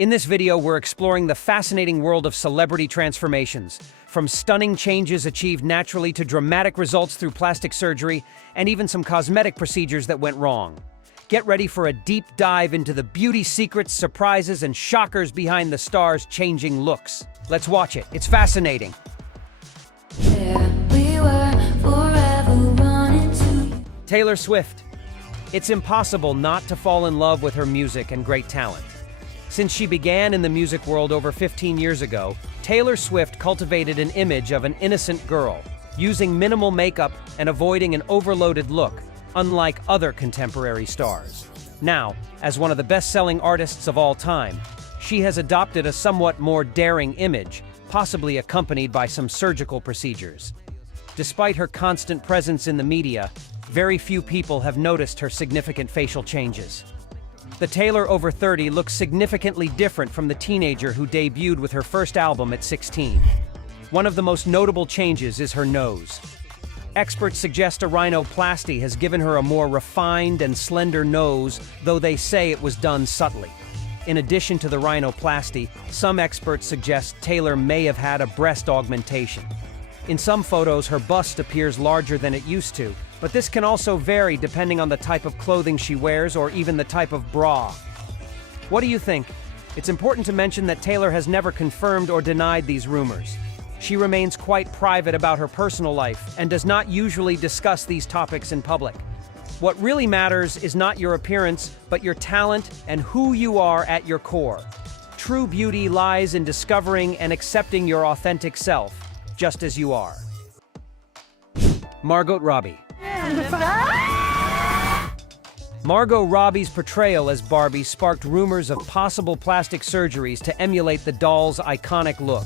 In this video, we're exploring the fascinating world of celebrity transformations, from stunning changes achieved naturally to dramatic results through plastic surgery, and even some cosmetic procedures that went wrong. Get ready for a deep dive into the beauty secrets, surprises, and shockers behind the stars' changing looks. Let's watch it. It's fascinating. Taylor Swift. It's impossible not to fall in love with her music and great talent. Since she began in the music world over 15 years ago, Taylor Swift cultivated an image of an innocent girl, using minimal makeup and avoiding an overloaded look, unlike other contemporary stars. Now, as one of the best-selling artists of all time, she has adopted a somewhat more daring image, possibly accompanied by some surgical procedures. Despite her constant presence in the media, very few people have noticed her significant facial changes. The Taylor over 30 looks significantly different from the teenager who debuted with her first album at 16. One of the most notable changes is her nose. Experts suggest a rhinoplasty has given her a more refined and slender nose, though they say it was done subtly. In addition to the rhinoplasty, some experts suggest Taylor may have had a breast augmentation. In some photos, her bust appears larger than it used to, but this can also vary depending on the type of clothing she wears or even the type of bra. What do you think? It's important to mention that Taylor has never confirmed or denied these rumors. She remains quite private about her personal life and does not usually discuss these topics in public. What really matters is not your appearance, but your talent and who you are at your core. True beauty lies in discovering and accepting your authentic self, just as you are. Margot Robbie. Margot Robbie's portrayal as Barbie sparked rumors of possible plastic surgeries to emulate the doll's iconic look.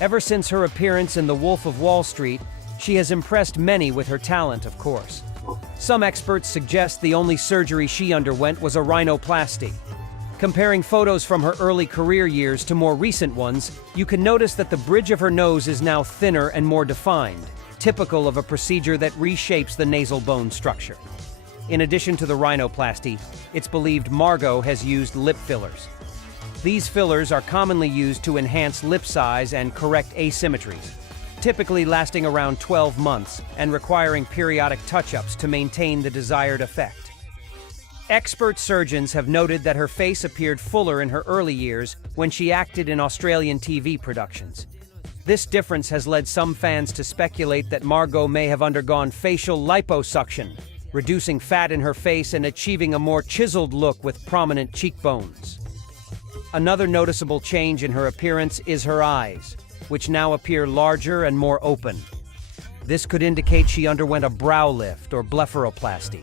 Ever since her appearance in The Wolf of Wall Street, she has impressed many with her talent, of course. Some experts suggest the only surgery she underwent was a rhinoplasty. Comparing photos from her early career years to more recent ones, you can notice that the bridge of her nose is now thinner and more defined, typical of a procedure that reshapes the nasal bone structure. In addition to the rhinoplasty, it's believed Margot has used lip fillers. These fillers are commonly used to enhance lip size and correct asymmetries, typically lasting around 12 months and requiring periodic touch-ups to maintain the desired effect. Expert surgeons have noted that her face appeared fuller in her early years when she acted in Australian TV productions. This difference has led some fans to speculate that Margot may have undergone facial liposuction, reducing fat in her face and achieving a more chiseled look with prominent cheekbones. Another noticeable change in her appearance is her eyes, which now appear larger and more open. This could indicate she underwent a brow lift or blepharoplasty,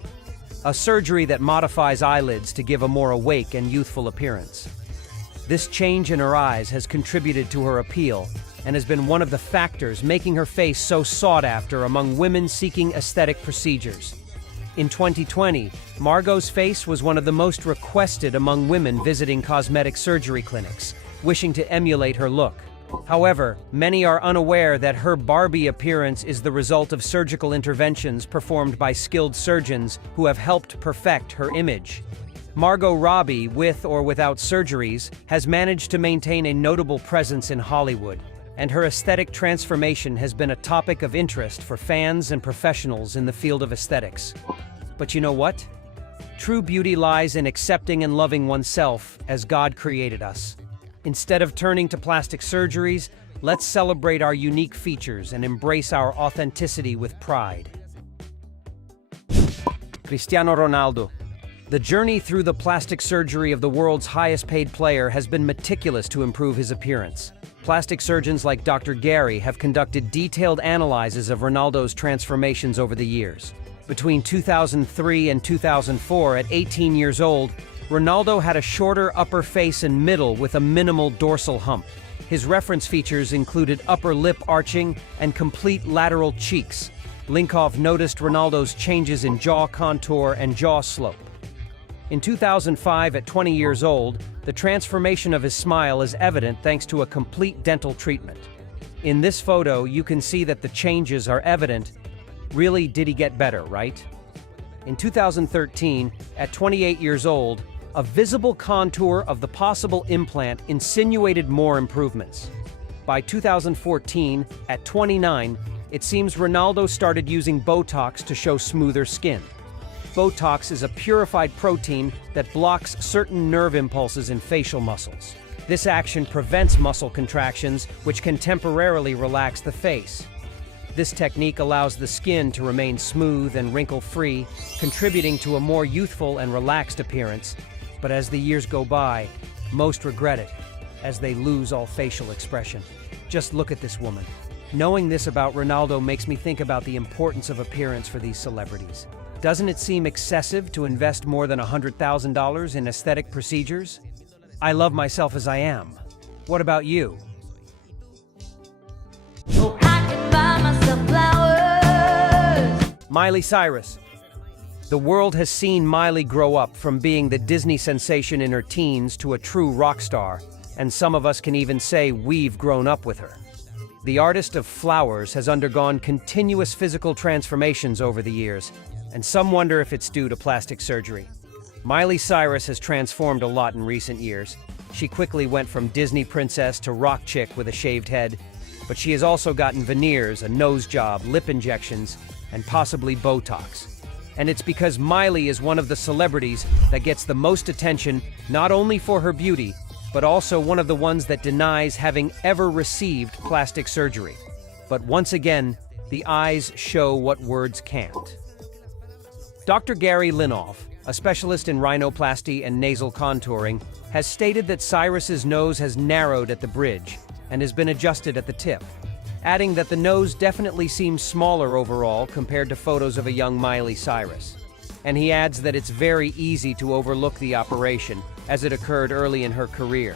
a surgery that modifies eyelids to give a more awake and youthful appearance. This change in her eyes has contributed to her appeal and has been one of the factors making her face so sought after among women seeking aesthetic procedures. In 2020, Margot's face was one of the most requested among women visiting cosmetic surgery clinics, wishing to emulate her look. However, many are unaware that her Barbie appearance is the result of surgical interventions performed by skilled surgeons who have helped perfect her image. Margot Robbie, with or without surgeries, has managed to maintain a notable presence in Hollywood, and her aesthetic transformation has been a topic of interest for fans and professionals in the field of aesthetics. But you know what? True beauty lies in accepting and loving oneself as God created us. Instead of turning to plastic surgeries, let's celebrate our unique features and embrace our authenticity with pride. Cristiano Ronaldo. The journey through the plastic surgery of the world's highest-paid player has been meticulous to improve his appearance. Plastic surgeons like Dr. Gary have conducted detailed analyses of Ronaldo's transformations over the years. Between 2003 and 2004, at 18 years old, Ronaldo had a shorter upper face and middle with a minimal dorsal hump. His reference features included upper lip arching and complete lateral cheeks. Linkoff noticed Ronaldo's changes in jaw contour and jaw slope. In 2005, at 20 years old, the transformation of his smile is evident thanks to a complete dental treatment. In this photo, you can see that the changes are evident. Really, did he get better, right? In 2013, at 28 years old, a visible contour of the possible implant insinuated more improvements. By 2014, at 29, it seems Ronaldo started using Botox to show smoother skin. Botox is a purified protein that blocks certain nerve impulses in facial muscles. This action prevents muscle contractions, which can temporarily relax the face. This technique allows the skin to remain smooth and wrinkle-free, contributing to a more youthful and relaxed appearance. But as the years go by, most regret it, as they lose all facial expression. Just look at this woman. Knowing this about Ronaldo makes me think about the importance of appearance for these celebrities. Doesn't it seem excessive to invest more than $100,000 in aesthetic procedures? I love myself as I am. What about you? Oh, I can buy myself flowers. Miley Cyrus. The world has seen Miley grow up from being the Disney sensation in her teens to a true rock star, and some of us can even say we've grown up with her. The artist of Flowers has undergone continuous physical transformations over the years, and some wonder if it's due to plastic surgery. Miley Cyrus has transformed a lot in recent years. She quickly went from Disney princess to rock chick with a shaved head, but she has also gotten veneers, a nose job, lip injections, and possibly Botox. And it's because Miley is one of the celebrities that gets the most attention, not only for her beauty, but also one of the ones that denies having ever received plastic surgery. But once again, the eyes show what words can't. Dr. Gary Linoff, a specialist in rhinoplasty and nasal contouring, has stated that Cyrus's nose has narrowed at the bridge and has been adjusted at the tip, adding that the nose definitely seems smaller overall compared to photos of a young Miley Cyrus. And he adds that it's very easy to overlook the operation, as it occurred early in her career.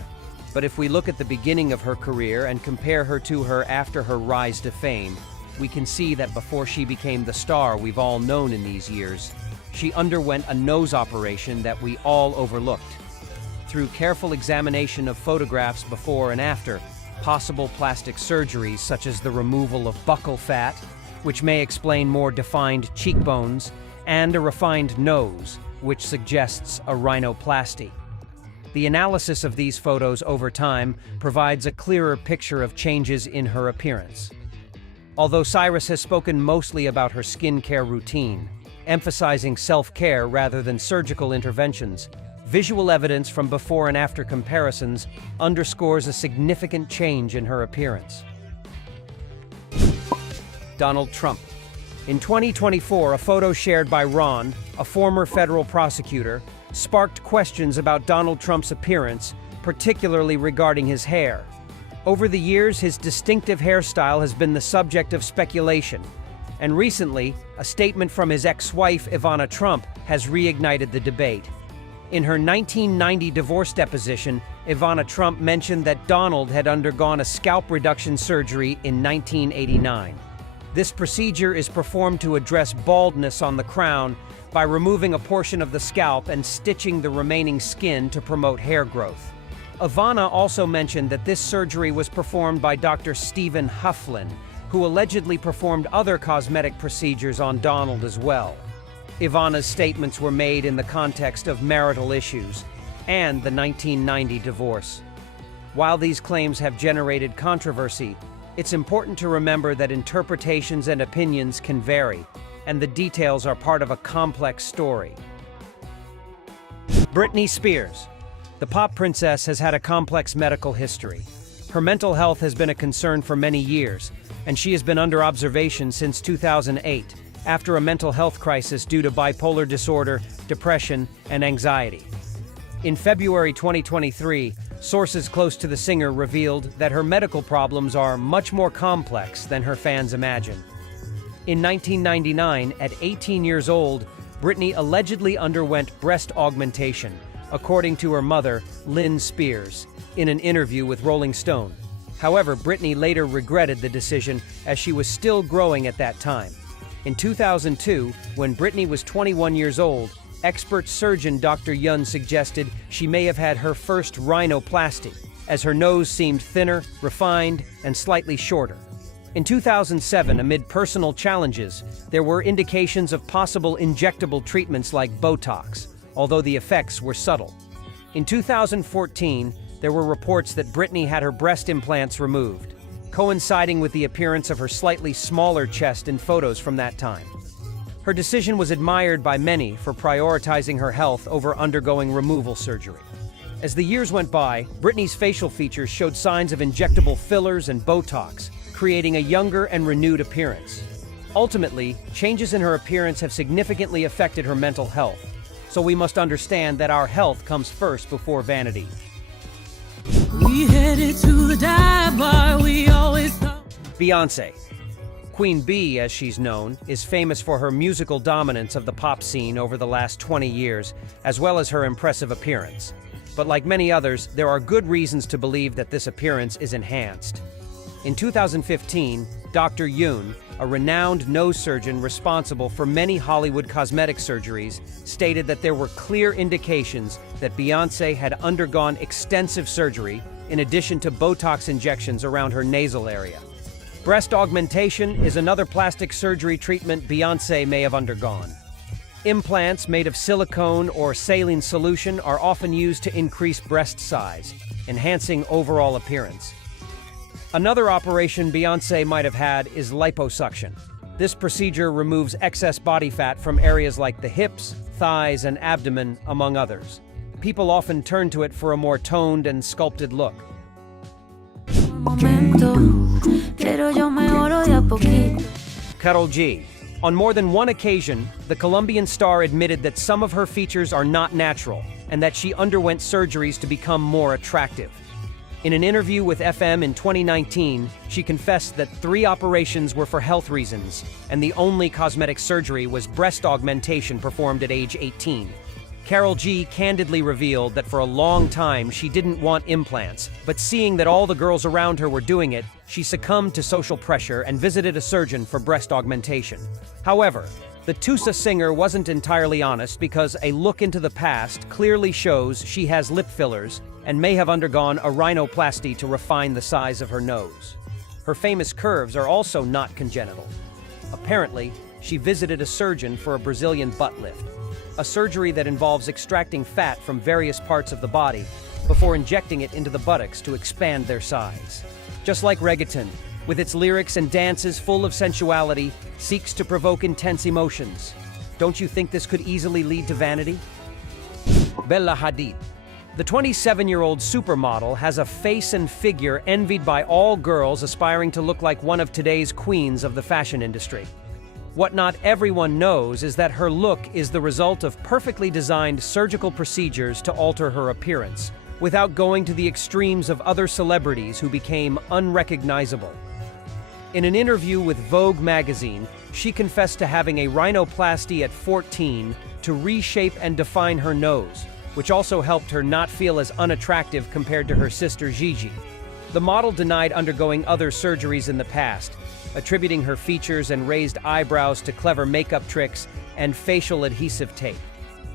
But if we look at the beginning of her career and compare her to her after her rise to fame, we can see that before she became the star we've all known in these years, she underwent a nose operation that we all overlooked. Through careful examination of photographs before and after, possible plastic surgeries such as the removal of buccal fat, which may explain more defined cheekbones, and a refined nose, which suggests a rhinoplasty. The analysis of these photos over time provides a clearer picture of changes in her appearance. Although Cyrus has spoken mostly about her skincare routine, emphasizing self-care rather than surgical interventions, visual evidence from before and after comparisons underscores a significant change in her appearance. Donald Trump. In 2024, a photo shared by Ron, a former federal prosecutor, sparked questions about Donald Trump's appearance, particularly regarding his hair. Over the years, his distinctive hairstyle has been the subject of speculation, and recently, a statement from his ex-wife, Ivana Trump, has reignited the debate. In her 1990 divorce deposition, Ivana Trump mentioned that Donald had undergone a scalp reduction surgery in 1989. This procedure is performed to address baldness on the crown by removing a portion of the scalp and stitching the remaining skin to promote hair growth. Ivana also mentioned that this surgery was performed by Dr. Stephen Hufflin, who allegedly performed other cosmetic procedures on Donald as well. Ivana's statements were made in the context of marital issues and the 1990 divorce. While these claims have generated controversy, it's important to remember that interpretations and opinions can vary, and the details are part of a complex story. Britney Spears. The pop princess has had a complex medical history. Her mental health has been a concern for many years, and she has been under observation since 2008, after a mental health crisis due to bipolar disorder, depression, and anxiety. In February 2023, sources close to the singer revealed that her medical problems are much more complex than her fans imagine. In 1999, at 18 years old, Britney allegedly underwent breast augmentation, according to her mother, Lynn Spears, in an interview with Rolling Stone. However, Britney later regretted the decision as she was still growing at that time. In 2002, when Britney was 21 years old, expert surgeon Dr. Yun suggested she may have had her first rhinoplasty, as her nose seemed thinner, refined, and slightly shorter. In 2007, amid personal challenges, there were indications of possible injectable treatments like Botox, although the effects were subtle. In 2014, there were reports that Britney had her breast implants removed, coinciding with the appearance of her slightly smaller chest in photos from that time. Her decision was admired by many for prioritizing her health over undergoing removal surgery. As the years went by, Britney's facial features showed signs of injectable fillers and Botox, creating a younger and renewed appearance. Ultimately, changes in her appearance have significantly affected her mental health, so we must understand that our health comes first before vanity. We headed to the dive bar, we always thought. Beyoncé. Queen Bee, as she's known, is famous for her musical dominance of the pop scene over the last 20 years, as well as her impressive appearance. But like many others, there are good reasons to believe that this appearance is enhanced. In 2015, Dr. Yoon, a renowned nose surgeon responsible for many Hollywood cosmetic surgeries, stated that there were clear indications that Beyoncé had undergone extensive surgery in addition to Botox injections around her nasal area. Breast augmentation is another plastic surgery treatment Beyoncé may have undergone. Implants made of silicone or saline solution are often used to increase breast size, enhancing overall appearance. Another operation Beyoncé might have had is liposuction. This procedure removes excess body fat from areas like the hips, thighs, and abdomen, among others. People often turn to it for a more toned and sculpted look. Karol G. On more than one occasion, the Colombian star admitted that some of her features are not natural and that she underwent surgeries to become more attractive. In an interview with FM in 2019, she confessed that 3 operations were for health reasons, and the only cosmetic surgery was breast augmentation performed at age 18. Karol G candidly revealed that for a long time she didn't want implants, but seeing that all the girls around her were doing it, she succumbed to social pressure and visited a surgeon for breast augmentation. However, the Tusa singer wasn't entirely honest because a look into the past clearly shows she has lip fillers and may have undergone a rhinoplasty to refine the size of her nose. Her famous curves are also not congenital. Apparently, she visited a surgeon for a Brazilian butt lift, a surgery that involves extracting fat from various parts of the body before injecting it into the buttocks to expand their size. Just like reggaeton, with its lyrics and dances full of sensuality, seeks to provoke intense emotions. Don't you think this could easily lead to vanity? Bella Hadid. The 27-year-old supermodel has a face and figure envied by all girls aspiring to look like one of today's queens of the fashion industry. What not everyone knows is that her look is the result of perfectly designed surgical procedures to alter her appearance, without going to the extremes of other celebrities who became unrecognizable. In an interview with Vogue magazine, she confessed to having a rhinoplasty at 14 to reshape and define her nose, which also helped her not feel as unattractive compared to her sister Gigi. The model denied undergoing other surgeries in the past, attributing her features and raised eyebrows to clever makeup tricks and facial adhesive tape.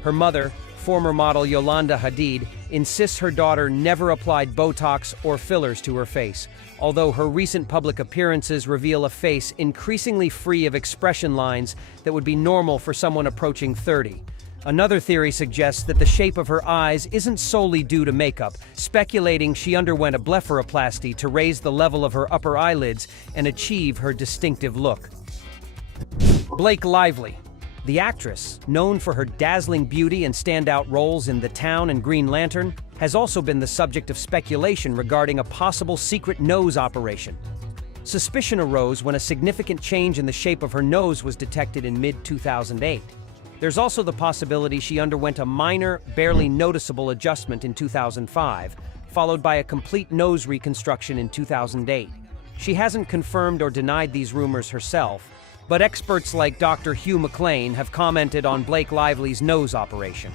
Her mother, former model Yolanda Hadid, insists her daughter never applied Botox or fillers to her face, although her recent public appearances reveal a face increasingly free of expression lines that would be normal for someone approaching 30. Another theory suggests that the shape of her eyes isn't solely due to makeup, speculating she underwent a blepharoplasty to raise the level of her upper eyelids and achieve her distinctive look. Blake Lively. The actress, known for her dazzling beauty and standout roles in The Town and Green Lantern, has also been the subject of speculation regarding a possible secret nose operation. Suspicion arose when a significant change in the shape of her nose was detected in mid-2008. There's also the possibility she underwent a minor, barely noticeable adjustment in 2005, followed by a complete nose reconstruction in 2008. She hasn't confirmed or denied these rumors herself, but experts like Dr. Hugh McLean have commented on Blake Lively's nose operation.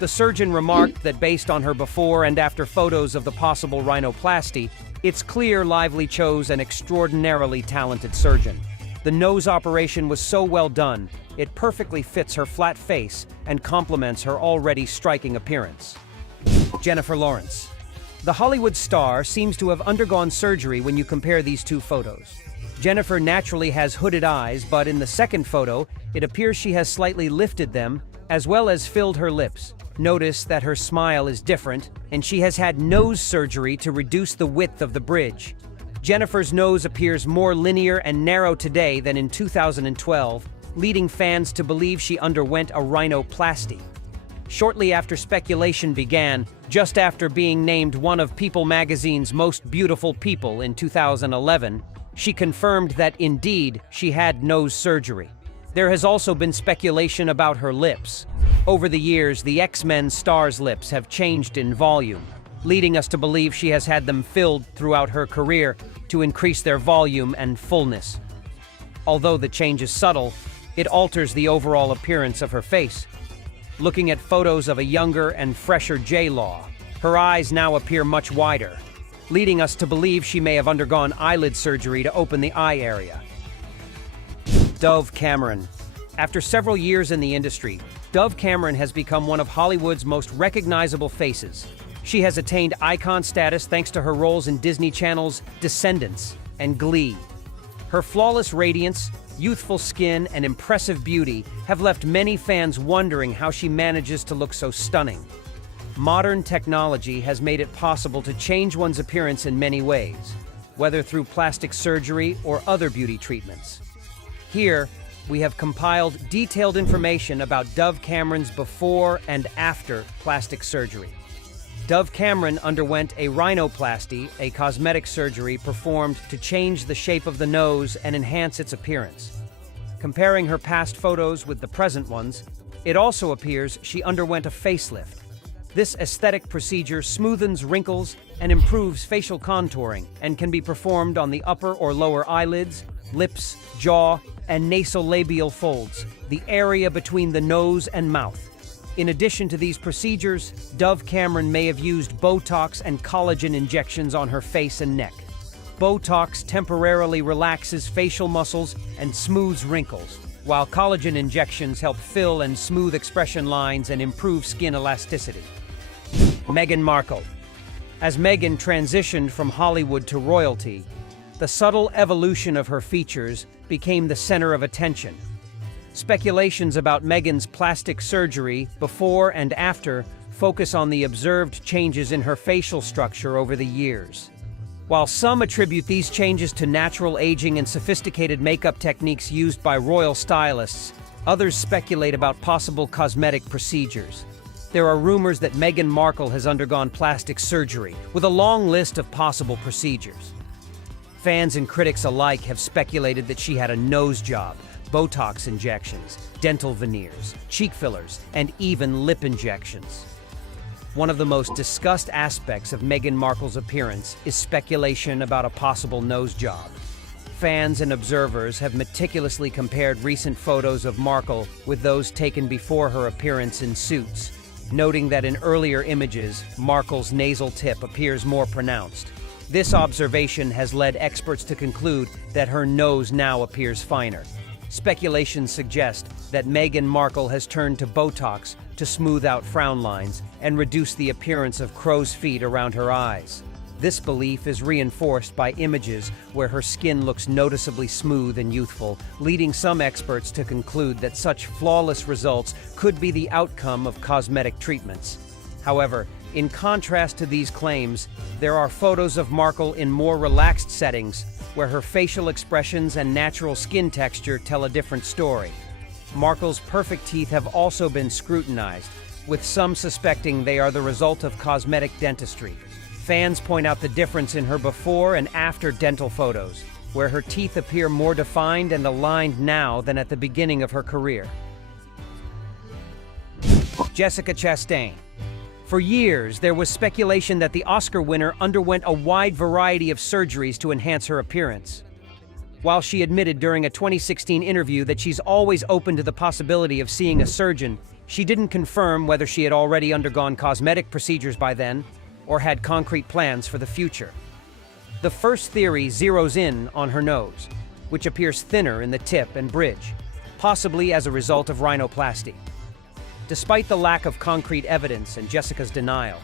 The surgeon remarked that based on her before and after photos of the possible rhinoplasty, it's clear Lively chose an extraordinarily talented surgeon. The nose operation was so well done, it perfectly fits her flat face and complements her already striking appearance. Jennifer Lawrence. The Hollywood star seems to have undergone surgery when you compare these two photos. Jennifer naturally has hooded eyes, but in the second photo, it appears she has slightly lifted them, as well as filled her lips, Notice that her smile is different, and she has had nose surgery to reduce the width of the bridge. Jennifer's nose appears more linear and narrow today than in 2012, leading fans to believe she underwent a rhinoplasty. Shortly after speculation began, just after being named one of People magazine's most beautiful people in 2011, she confirmed that indeed she had nose surgery. There has also been speculation about her lips. Over the years, the X-Men star's lips have changed in volume, leading us to believe she has had them filled throughout her career to increase their volume and fullness. Although the change is subtle, it alters the overall appearance of her face. Looking at photos of a younger and fresher J-Law, her eyes now appear much wider, leading us to believe she may have undergone eyelid surgery to open the eye area. Dove Cameron. After several years in the industry, Dove Cameron has become one of Hollywood's most recognizable faces. She has attained icon status thanks to her roles in Disney Channel's Descendants and Glee. Her flawless radiance, youthful skin, and impressive beauty have left many fans wondering how she manages to look so stunning. Modern technology has made it possible to change one's appearance in many ways, whether through plastic surgery or other beauty treatments. Here, we have compiled detailed information about Dove Cameron's before and after plastic surgery. Dove Cameron underwent a rhinoplasty, a cosmetic surgery performed to change the shape of the nose and enhance its appearance. Comparing her past photos with the present ones, it also appears she underwent a facelift. This aesthetic procedure smoothens wrinkles and improves facial contouring and can be performed on the upper or lower eyelids, lips, jaw, and nasolabial folds, the area between the nose and mouth. In addition to these procedures, Dove Cameron may have used Botox and collagen injections on her face and neck. Botox temporarily relaxes facial muscles and smooths wrinkles, while collagen injections help fill and smooth expression lines and improve skin elasticity. Meghan Markle. As Meghan transitioned from Hollywood to royalty, the subtle evolution of her features became the center of attention. Speculations about Meghan's plastic surgery before and after focus on the observed changes in her facial structure over the years. While some attribute these changes to natural aging and sophisticated makeup techniques used by royal stylists, others speculate about possible cosmetic procedures. There are rumors that Meghan Markle has undergone plastic surgery, with a long list of possible procedures. Fans and critics alike have speculated that she had a nose job, Botox injections, dental veneers, cheek fillers, and even lip injections. One of the most discussed aspects of Meghan Markle's appearance is speculation about a possible nose job. Fans and observers have meticulously compared recent photos of Markle with those taken before her appearance in Suits, noting that in earlier images, Markle's nasal tip appears more pronounced. This observation has led experts to conclude that her nose now appears finer. Speculations suggest that Meghan Markle has turned to Botox to smooth out frown lines and reduce the appearance of crow's feet around her eyes. This belief is reinforced by images where her skin looks noticeably smooth and youthful, leading some experts to conclude that such flawless results could be the outcome of cosmetic treatments. However, in contrast to these claims, there are photos of Markle in more relaxed settings where her facial expressions and natural skin texture tell a different story. Markle's perfect teeth have also been scrutinized, with some suspecting they are the result of cosmetic dentistry. Fans point out the difference in her before and after dental photos, where her teeth appear more defined and aligned now than at the beginning of her career. Jessica Chastain. For years, there was speculation that the Oscar winner underwent a wide variety of surgeries to enhance her appearance. While she admitted during a 2016 interview that she's always open to the possibility of seeing a surgeon, she didn't confirm whether she had already undergone cosmetic procedures by then or had concrete plans for the future. The first theory zeroes in on her nose, which appears thinner in the tip and bridge, possibly as a result of rhinoplasty. Despite the lack of concrete evidence and Jessica's denial,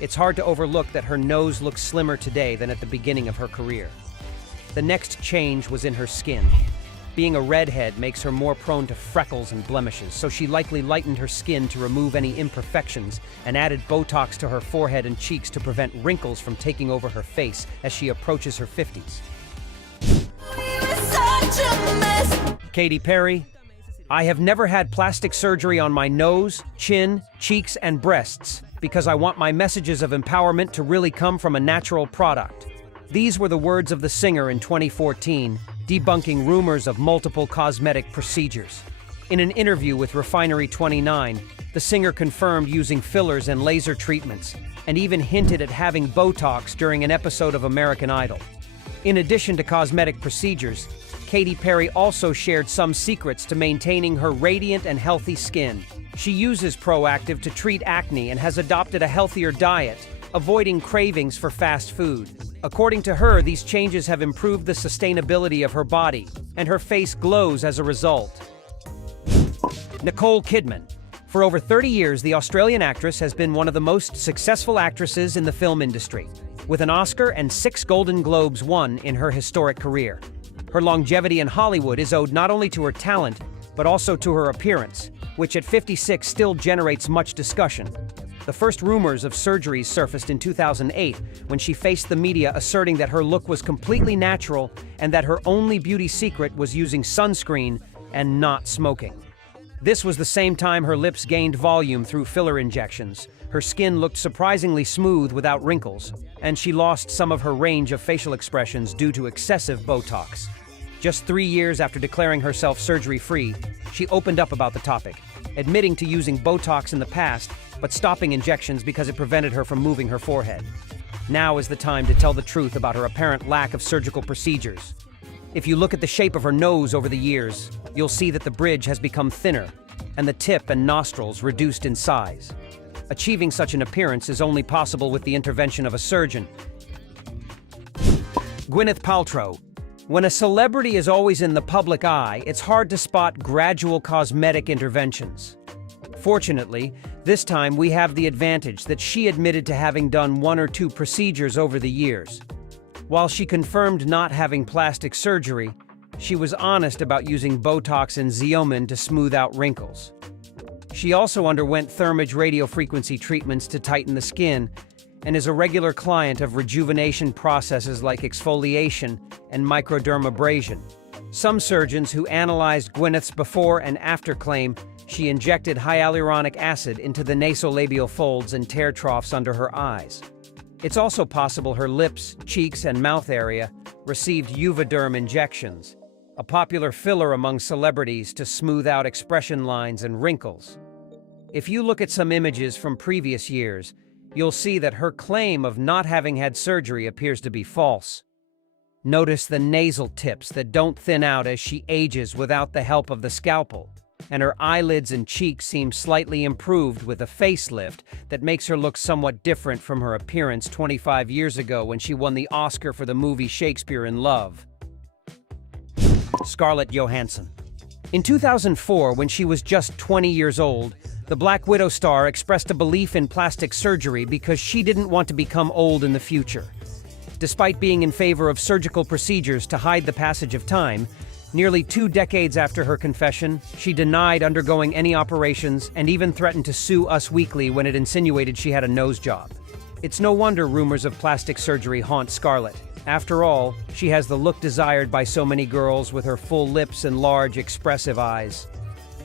it's hard to overlook that her nose looks slimmer today than at the beginning of her career. The next change was in her skin. Being a redhead makes her more prone to freckles and blemishes, so she likely lightened her skin to remove any imperfections and added Botox to her forehead and cheeks to prevent wrinkles from taking over her face as she approaches her 50s. Katy Perry, I have never had plastic surgery on my nose, chin, cheeks, and breasts because I want my messages of empowerment to really come from a natural product. These were the words of the singer in 2014, debunking rumors of multiple cosmetic procedures. In an interview with Refinery 29, the singer confirmed using fillers and laser treatments, and even hinted at having Botox during an episode of American Idol. In addition to cosmetic procedures, Katy Perry also shared some secrets to maintaining her radiant and healthy skin. She uses Proactive to treat acne and has adopted a healthier diet, avoiding cravings for fast food. According to her, these changes have improved the sustainability of her body, and her face glows as a result. Nicole Kidman. For over 30 years, the Australian actress has been one of the most successful actresses in the film industry, with an Oscar and 6 Golden Globes won in her historic career. Her longevity in Hollywood is owed not only to her talent, but also to her appearance, which at 56 still generates much discussion. The first rumors of surgeries surfaced in 2008 when she faced the media asserting that her look was completely natural and that her only beauty secret was using sunscreen and not smoking. This was the same time her lips gained volume through filler injections, her skin looked surprisingly smooth without wrinkles, and she lost some of her range of facial expressions due to excessive Botox. Just 3 years after declaring herself surgery-free, she opened up about the topic, admitting to using Botox in the past, but stopping injections because it prevented her from moving her forehead. Now is the time to tell the truth about her apparent lack of surgical procedures. If you look at the shape of her nose over the years, you'll see that the bridge has become thinner, and the tip and nostrils reduced in size. Achieving such an appearance is only possible with the intervention of a surgeon. Gwyneth Paltrow. When a celebrity is always in the public eye, it's hard to spot gradual cosmetic interventions. Fortunately, this time we have the advantage that she admitted to having done 1 or 2 procedures over the years. While she confirmed not having plastic surgery, she was honest about using Botox and Xeomin to smooth out wrinkles. She also underwent thermage radiofrequency treatments to tighten the skin and is a regular client of rejuvenation processes like exfoliation and microdermabrasion. Some surgeons who analyzed Gwyneth's before and after claim she injected hyaluronic acid into the nasolabial folds and tear troughs under her eyes. It's also possible her lips, cheeks, and mouth area received Juvederm injections, a popular filler among celebrities to smooth out expression lines and wrinkles. If you look at some images from previous years, you'll see that her claim of not having had surgery appears to be false. Notice the nasal tips that don't thin out as she ages without the help of the scalpel, and her eyelids and cheeks seem slightly improved with a facelift that makes her look somewhat different from her appearance 25 years ago when she won the Oscar for the movie Shakespeare in Love. Scarlett Johansson. In 2004, when she was just 20 years old, the Black Widow star expressed a belief in plastic surgery because she didn't want to become old in the future. Despite being in favor of surgical procedures to hide the passage of time, nearly 2 decades after her confession, she denied undergoing any operations and even threatened to sue Us Weekly when it insinuated she had a nose job. It's no wonder rumors of plastic surgery haunt Scarlett. After all, she has the look desired by so many girls with her full lips and large, expressive eyes.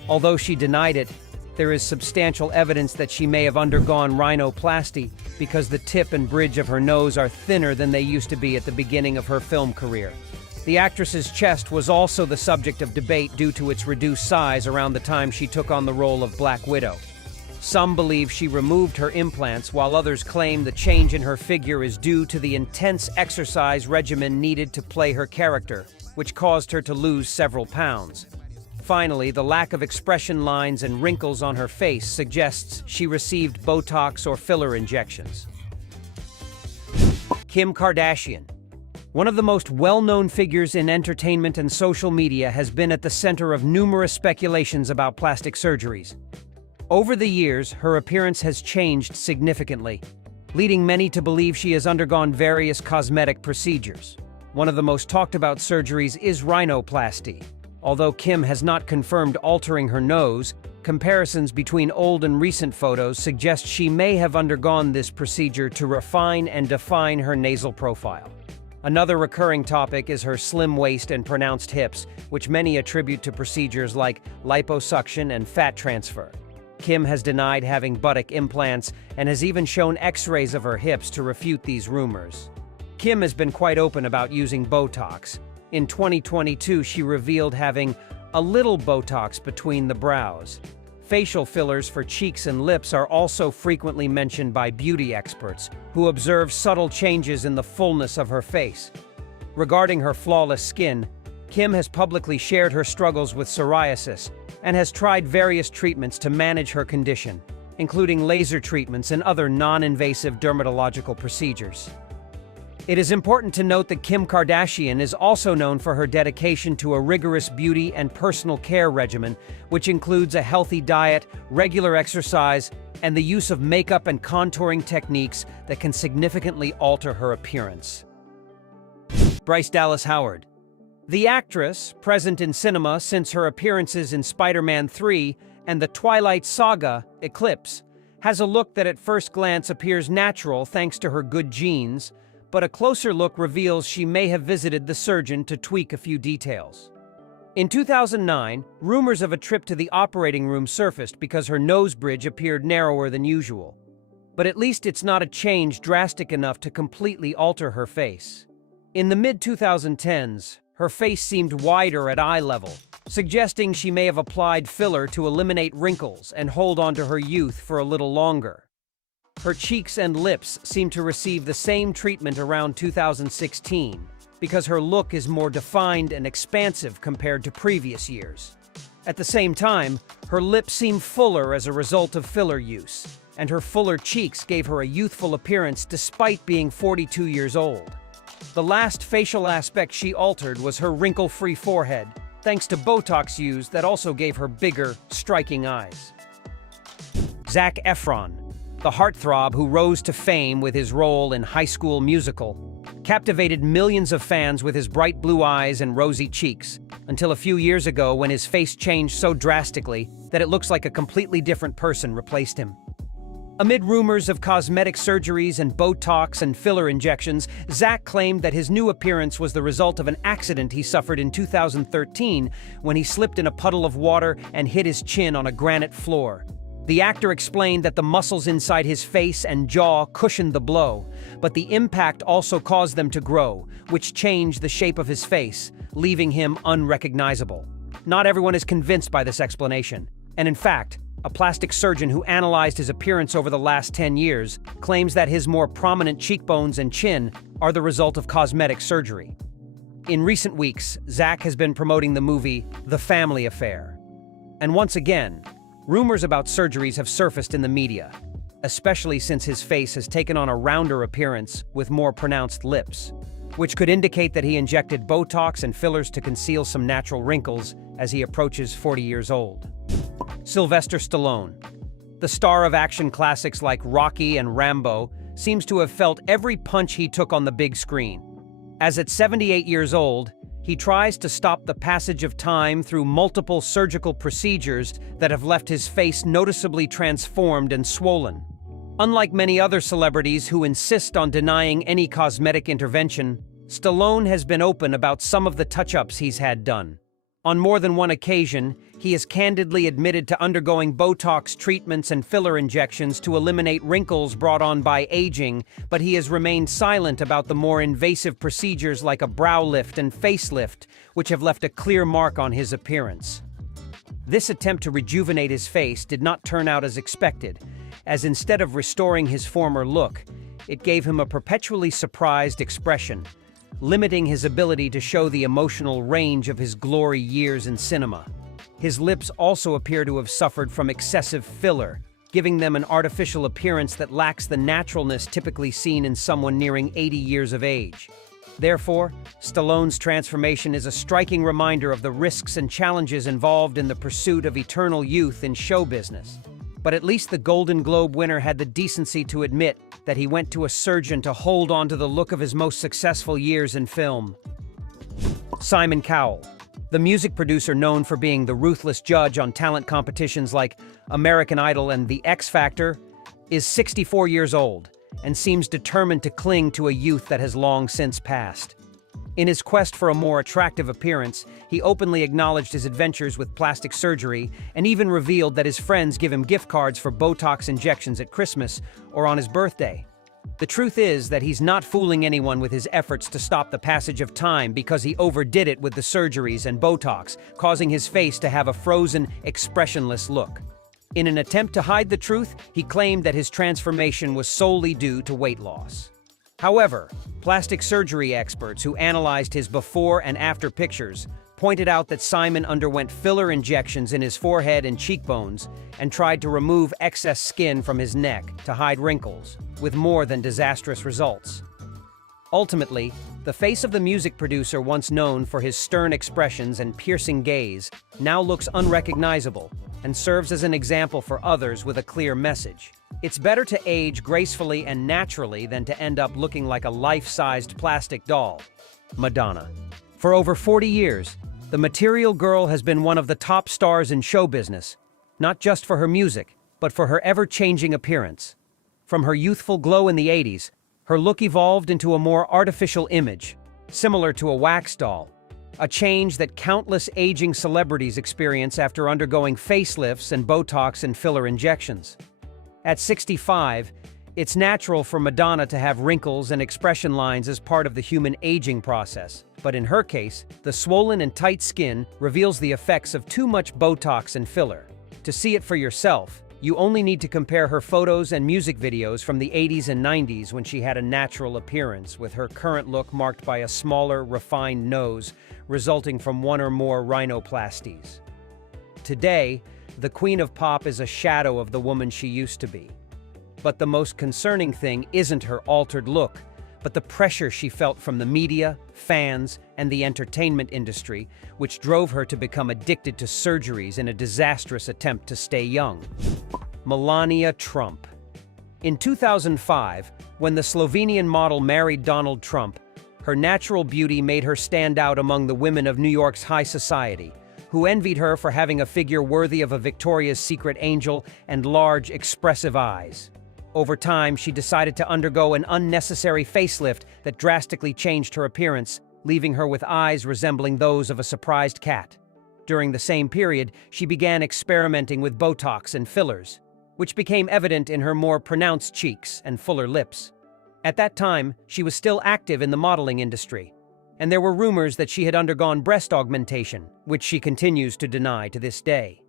Although she denied it, there is substantial evidence that she may have undergone rhinoplasty because the tip and bridge of her nose are thinner than they used to be at the beginning of her film career. The actress's chest was also the subject of debate due to its reduced size around the time she took on the role of Black Widow. Some believe she removed her implants, while others claim the change in her figure is due to the intense exercise regimen needed to play her character, which caused her to lose several pounds. Finally, the lack of expression lines and wrinkles on her face suggests she received Botox or filler injections. Kim Kardashian. One of the most well-known figures in entertainment and social media has been at the center of numerous speculations about plastic surgeries. Over the years, her appearance has changed significantly, leading many to believe she has undergone various cosmetic procedures. One of the most talked about surgeries is rhinoplasty, Although Kim has not confirmed altering her nose, comparisons between old and recent photos suggest she may have undergone this procedure to refine and define her nasal profile. Another recurring topic is her slim waist and pronounced hips, which many attribute to procedures like liposuction and fat transfer. Kim has denied having buttock implants and has even shown X-rays of her hips to refute these rumors. Kim has been quite open about using Botox. In 2022, she revealed having a little Botox between the brows. Facial fillers for cheeks and lips are also frequently mentioned by beauty experts, who observe subtle changes in the fullness of her face. Regarding her flawless skin, Kim has publicly shared her struggles with psoriasis and has tried various treatments to manage her condition, including laser treatments and other non-invasive dermatological procedures. It is important to note that Kim Kardashian is also known for her dedication to a rigorous beauty and personal care regimen, which includes a healthy diet, regular exercise, and the use of makeup and contouring techniques that can significantly alter her appearance. Bryce Dallas Howard. The actress, present in cinema since her appearances in Spider-Man 3 and the Twilight Saga, Eclipse, has a look that at first glance appears natural thanks to her good genes, but a closer look reveals she may have visited the surgeon to tweak a few details. In 2009, rumors of a trip to the operating room surfaced because her nose bridge appeared narrower than usual. But at least it's not a change drastic enough to completely alter her face. In the mid-2010s, her face seemed wider at eye level, suggesting she may have applied filler to eliminate wrinkles and hold on to her youth for a little longer. Her cheeks and lips seem to receive the same treatment around 2016 because her look is more defined and expansive compared to previous years. At the same time, her lips seem fuller as a result of filler use, and her fuller cheeks gave her a youthful appearance despite being 42 years old. The last facial aspect she altered was her wrinkle-free forehead, thanks to Botox use that also gave her bigger, striking eyes. Zac Efron, the heartthrob who rose to fame with his role in High School Musical, captivated millions of fans with his bright blue eyes and rosy cheeks, until a few years ago when his face changed so drastically that it looks like a completely different person replaced him. Amid rumors of cosmetic surgeries and Botox and filler injections, Zac claimed that his new appearance was the result of an accident he suffered in 2013 when he slipped in a puddle of water and hit his chin on a granite floor. The actor explained that the muscles inside his face and jaw cushioned the blow, but the impact also caused them to grow, which changed the shape of his face, leaving him unrecognizable. Not everyone is convinced by this explanation, and in fact, a plastic surgeon who analyzed his appearance over the last 10 years claims that his more prominent cheekbones and chin are the result of cosmetic surgery. In recent weeks, Zac has been promoting the movie The Family Affair. And once again, rumors about surgeries have surfaced in the media, especially since his face has taken on a rounder appearance with more pronounced lips, which could indicate that he injected Botox and fillers to conceal some natural wrinkles as he approaches 40 years old. Sylvester Stallone, the star of action classics like Rocky and Rambo, seems to have felt every punch he took on the big screen. As at 78 years old, he tries to stop the passage of time through multiple surgical procedures that have left his face noticeably transformed and swollen. Unlike many other celebrities who insist on denying any cosmetic intervention, Stallone has been open about some of the touch-ups he's had done. On more than one occasion, he has candidly admitted to undergoing Botox treatments and filler injections to eliminate wrinkles brought on by aging, but he has remained silent about the more invasive procedures like a brow lift and facelift, which have left a clear mark on his appearance. This attempt to rejuvenate his face did not turn out as expected, as instead of restoring his former look, it gave him a perpetually surprised expression, limiting his ability to show the emotional range of his glory years in cinema. His lips also appear to have suffered from excessive filler, giving them an artificial appearance that lacks the naturalness typically seen in someone nearing 80 years of age. Therefore, Stallone's transformation is a striking reminder of the risks and challenges involved in the pursuit of eternal youth in show business. But at least the Golden Globe winner had the decency to admit that he went to a surgeon to hold on to the look of his most successful years in film. Simon Cowell. The music producer, known for being the ruthless judge on talent competitions like American Idol and The X Factor, is 64 years old and seems determined to cling to a youth that has long since passed. In his quest for a more attractive appearance, he openly acknowledged his adventures with plastic surgery and even revealed that his friends give him gift cards for Botox injections at Christmas or on his birthday. The truth is that he's not fooling anyone with his efforts to stop the passage of time, because he overdid it with the surgeries and Botox, causing his face to have a frozen, expressionless look. In an attempt to hide the truth, he claimed that his transformation was solely due to weight loss. However, plastic surgery experts who analyzed his before and after pictures pointed out that Simon underwent filler injections in his forehead and cheekbones and tried to remove excess skin from his neck to hide wrinkles, with more than disastrous results. Ultimately, the face of the music producer, once known for his stern expressions and piercing gaze, now looks unrecognizable and serves as an example for others with a clear message. It's better to age gracefully and naturally than to end up looking like a life-sized plastic doll. Madonna. For over 40 years, the Material Girl has been one of the top stars in show business, not just for her music, but for her ever-changing appearance. From her youthful glow in the 80s, her look evolved into a more artificial image, similar to a wax doll, a change that countless aging celebrities experience after undergoing facelifts and Botox and filler injections. At 65, it's natural for Madonna to have wrinkles and expression lines as part of the human aging process. But in her case, the swollen and tight skin reveals the effects of too much Botox and filler. To see it for yourself, you only need to compare her photos and music videos from the 80s and 90s, when she had a natural appearance, with her current look marked by a smaller, refined nose resulting from one or more rhinoplasties. Today, the Queen of Pop is a shadow of the woman she used to be. But the most concerning thing isn't her altered look, but the pressure she felt from the media, fans, and the entertainment industry, which drove her to become addicted to surgeries in a disastrous attempt to stay young. Melania Trump. In 2005, when the Slovenian model married Donald Trump, her natural beauty made her stand out among the women of New York's high society, who envied her for having a figure worthy of a Victoria's Secret angel and large, expressive eyes. Over time, she decided to undergo an unnecessary facelift that drastically changed her appearance, leaving her with eyes resembling those of a surprised cat. During the same period, she began experimenting with Botox and fillers, which became evident in her more pronounced cheeks and fuller lips. At that time, she was still active in the modeling industry, and there were rumors that she had undergone breast augmentation, which she continues to deny to this day.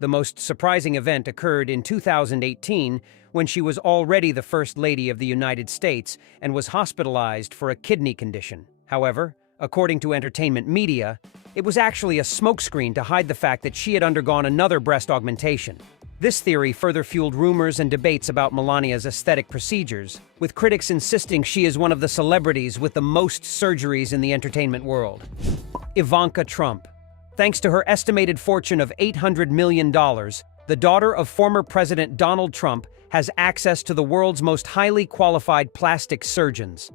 The most surprising event occurred in 2018, when she was already the First Lady of the United States and was hospitalized for a kidney condition. However, according to entertainment media, it was actually a smokescreen to hide the fact that she had undergone another breast augmentation. This theory further fueled rumors and debates about Melania's aesthetic procedures, with critics insisting she is one of the celebrities with the most surgeries in the entertainment world. Ivanka Trump. Thanks to her estimated fortune of $800 million, the daughter of former President Donald Trump has access to the world's most highly qualified plastic surgeons.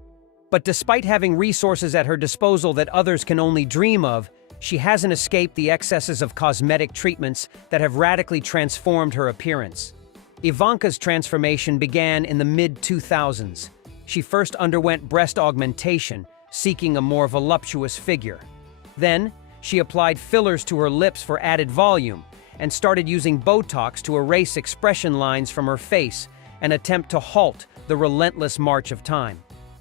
But despite having resources at her disposal that others can only dream of, she hasn't escaped the excesses of cosmetic treatments that have radically transformed her appearance. Ivanka's transformation began in the mid-2000s. She first underwent breast augmentation, seeking a more voluptuous figure. Then, she applied fillers to her lips for added volume and started using Botox to erase expression lines from her face, an attempt to halt the relentless march of time.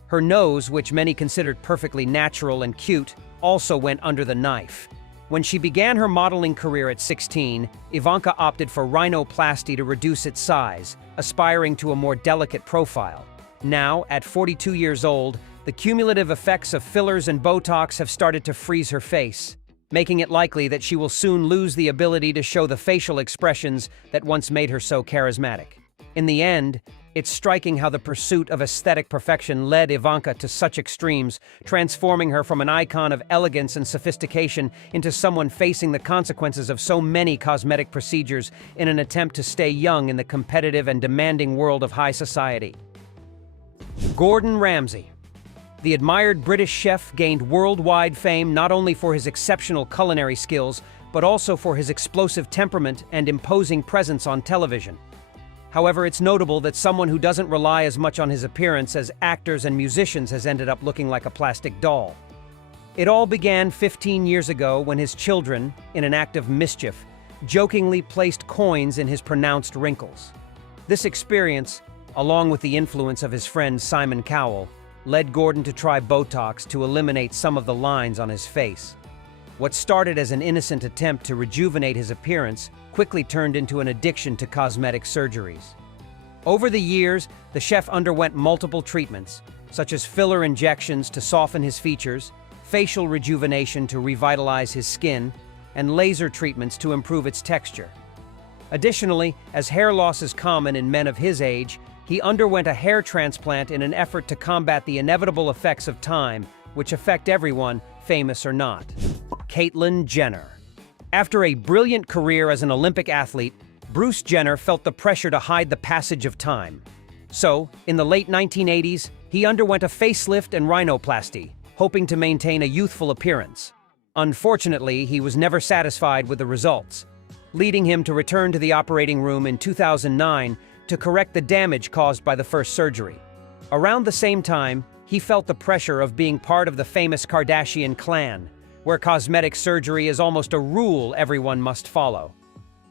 Her nose, which many considered perfectly natural and cute, also went under the knife. When she began her modeling career at 16, Ivanka opted for rhinoplasty to reduce its size, aspiring to a more delicate profile. Now, at 42 years old, the cumulative effects of fillers and Botox have started to freeze her face, making it likely that she will soon lose the ability to show the facial expressions that once made her so charismatic. In the end, it's striking how the pursuit of aesthetic perfection led Ivanka to such extremes, transforming her from an icon of elegance and sophistication into someone facing the consequences of so many cosmetic procedures in an attempt to stay young in the competitive and demanding world of high society. Gordon Ramsay. The admired British chef gained worldwide fame not only for his exceptional culinary skills, but also for his explosive temperament and imposing presence on television. However, it's notable that someone who doesn't rely as much on his appearance as actors and musicians has ended up looking like a plastic doll. It all began 15 years ago when his children, in an act of mischief, jokingly placed coins in his pronounced wrinkles. This experience, along with the influence of his friend Simon Cowell, led Gordon to try Botox to eliminate some of the lines on his face. What started as an innocent attempt to rejuvenate his appearance quickly turned into an addiction to cosmetic surgeries. Over the years, the chef underwent multiple treatments, such as filler injections to soften his features, facial rejuvenation to revitalize his skin, and laser treatments to improve its texture. Additionally, as hair loss is common in men of his age, he underwent a hair transplant in an effort to combat the inevitable effects of time, which affect everyone, famous or not. Caitlyn Jenner. After a brilliant career as an Olympic athlete, Bruce Jenner felt the pressure to hide the passage of time. So, in the late 1980s, he underwent a facelift and rhinoplasty, hoping to maintain a youthful appearance. Unfortunately, he was never satisfied with the results, leading him to return to the operating room in 2009 to correct the damage caused by the first surgery. Around the same time, he felt the pressure of being part of the famous Kardashian clan, where cosmetic surgery is almost a rule everyone must follow.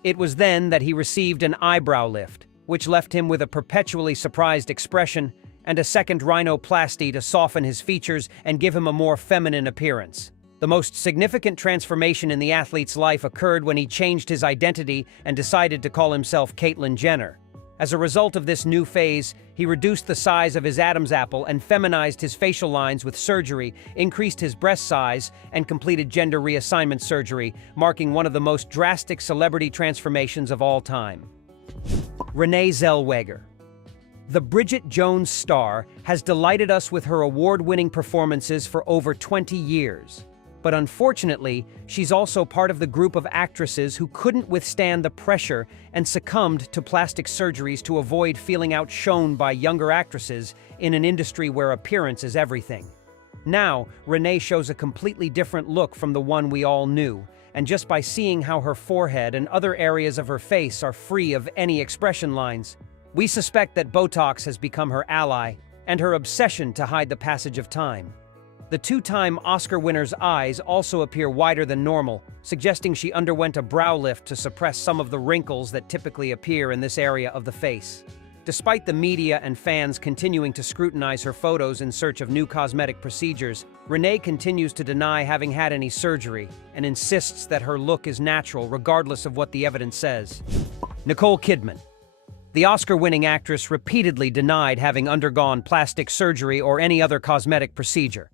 It was then that he received an eyebrow lift, which left him with a perpetually surprised expression, and a second rhinoplasty to soften his features and give him a more feminine appearance. The most significant transformation in the athlete's life occurred when he changed his identity and decided to call himself Caitlyn Jenner. As a result of this new phase, he reduced the size of his Adam's apple and feminized his facial lines with surgery, increased his breast size, and completed gender reassignment surgery, marking one of the most drastic celebrity transformations of all time. Renee Zellweger. The Bridget Jones star has delighted us with her award-winning performances for over 20 years. But unfortunately, she's also part of the group of actresses who couldn't withstand the pressure and succumbed to plastic surgeries to avoid feeling outshone by younger actresses in an industry where appearance is everything. Now, Renee shows a completely different look from the one we all knew, and just by seeing how her forehead and other areas of her face are free of any expression lines, we suspect that Botox has become her ally and her obsession to hide the passage of time. The two-time Oscar winner's eyes also appear wider than normal, suggesting she underwent a brow lift to suppress some of the wrinkles that typically appear in this area of the face. Despite the media and fans continuing to scrutinize her photos in search of new cosmetic procedures, Renee continues to deny having had any surgery and insists that her look is natural regardless of what the evidence says. Nicole Kidman. The Oscar-winning actress repeatedly denied having undergone plastic surgery or any other cosmetic procedure.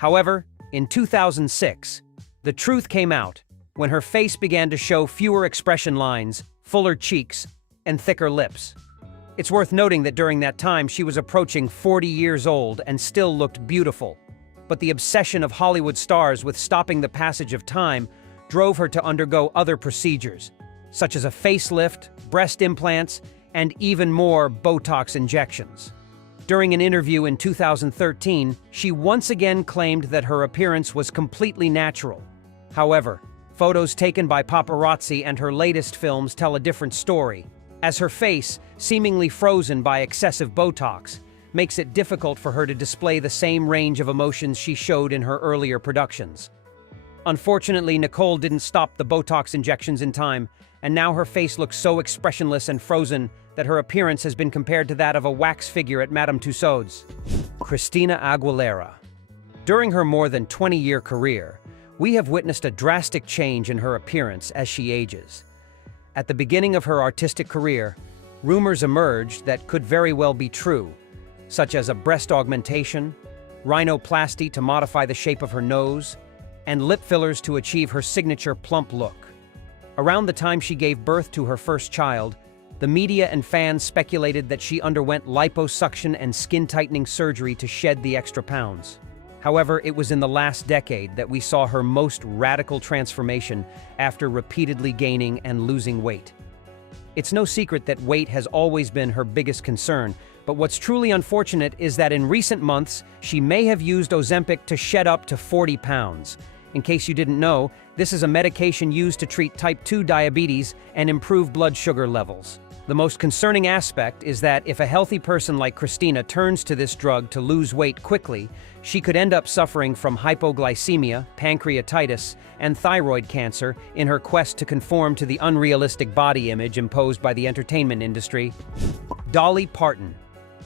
However, in 2006, the truth came out when her face began to show fewer expression lines, fuller cheeks, and thicker lips. It's worth noting that during that time she was approaching 40 years old and still looked beautiful. But the obsession of Hollywood stars with stopping the passage of time drove her to undergo other procedures, such as a facelift, breast implants, and even more Botox injections. During an interview in 2013, she once again claimed that her appearance was completely natural. However, photos taken by paparazzi and her latest films tell a different story, as her face, seemingly frozen by excessive Botox, makes it difficult for her to display the same range of emotions she showed in her earlier productions. Unfortunately, Nicole didn't stop the Botox injections in time, and now her face looks so expressionless and frozen that her appearance has been compared to that of a wax figure at Madame Tussauds. Christina Aguilera. During her more than 20-year career, we have witnessed a drastic change in her appearance as she ages. At the beginning of her artistic career, rumors emerged that could very well be true, such as a breast augmentation, rhinoplasty to modify the shape of her nose, and lip fillers to achieve her signature plump look. Around the time she gave birth to her first child, the media and fans speculated that she underwent liposuction and skin-tightening surgery to shed the extra pounds. However, it was in the last decade that we saw her most radical transformation after repeatedly gaining and losing weight. It's no secret that weight has always been her biggest concern, but what's truly unfortunate is that in recent months, she may have used Ozempic to shed up to 40 pounds. In case you didn't know, this is a medication used to treat type 2 diabetes and improve blood sugar levels. The most concerning aspect is that if a healthy person like Christina turns to this drug to lose weight quickly, she could end up suffering from hypoglycemia, pancreatitis, and thyroid cancer in her quest to conform to the unrealistic body image imposed by the entertainment industry. Dolly Parton.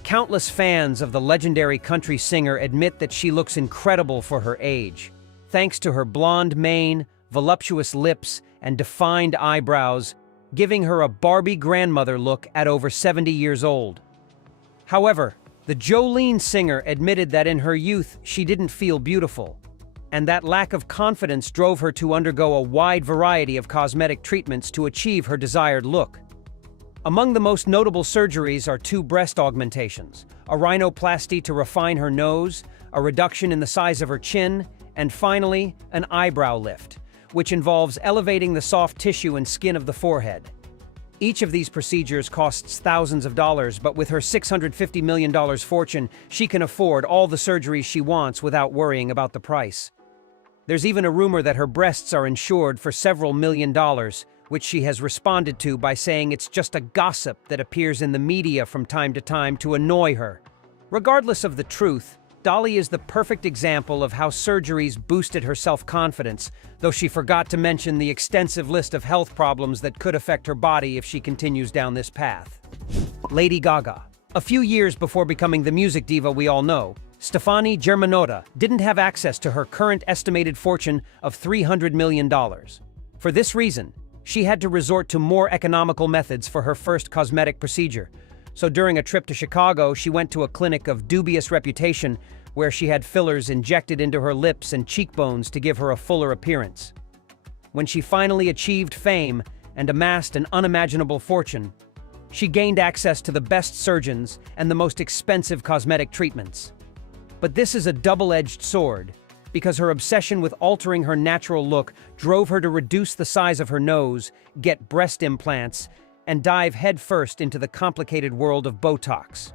Countless fans of the legendary country singer admit that she looks incredible for her age. Thanks to her blonde mane, voluptuous lips, and defined eyebrows, giving her a Barbie grandmother look at over 70 years old. However, the Jolene singer admitted that in her youth she didn't feel beautiful, and that lack of confidence drove her to undergo a wide variety of cosmetic treatments to achieve her desired look. Among the most notable surgeries are 2 breast augmentations, a rhinoplasty to refine her nose, a reduction in the size of her chin, and finally, an eyebrow lift, which involves elevating the soft tissue and skin of the forehead. Each of these procedures costs thousands of dollars, but with her $650 million fortune, she can afford all the surgeries she wants without worrying about the price. There's even a rumor that her breasts are insured for several $1,000,000, which she has responded to by saying it's just a gossip that appears in the media from time to time to annoy her. Regardless of the truth, Dolly is the perfect example of how surgeries boosted her self-confidence, though she forgot to mention the extensive list of health problems that could affect her body if she continues down this path. Lady Gaga. A few years before becoming the music diva we all know, Stefani Germanotta didn't have access to her current estimated fortune of $300 million. For this reason, she had to resort to more economical methods for her first cosmetic procedure. So during a trip to Chicago, she went to a clinic of dubious reputation where she had fillers injected into her lips and cheekbones to give her a fuller appearance. When she finally achieved fame and amassed an unimaginable fortune, she gained access to the best surgeons and the most expensive cosmetic treatments. But this is a double-edged sword, because her obsession with altering her natural look drove her to reduce the size of her nose, get breast implants, and dive headfirst into the complicated world of Botox.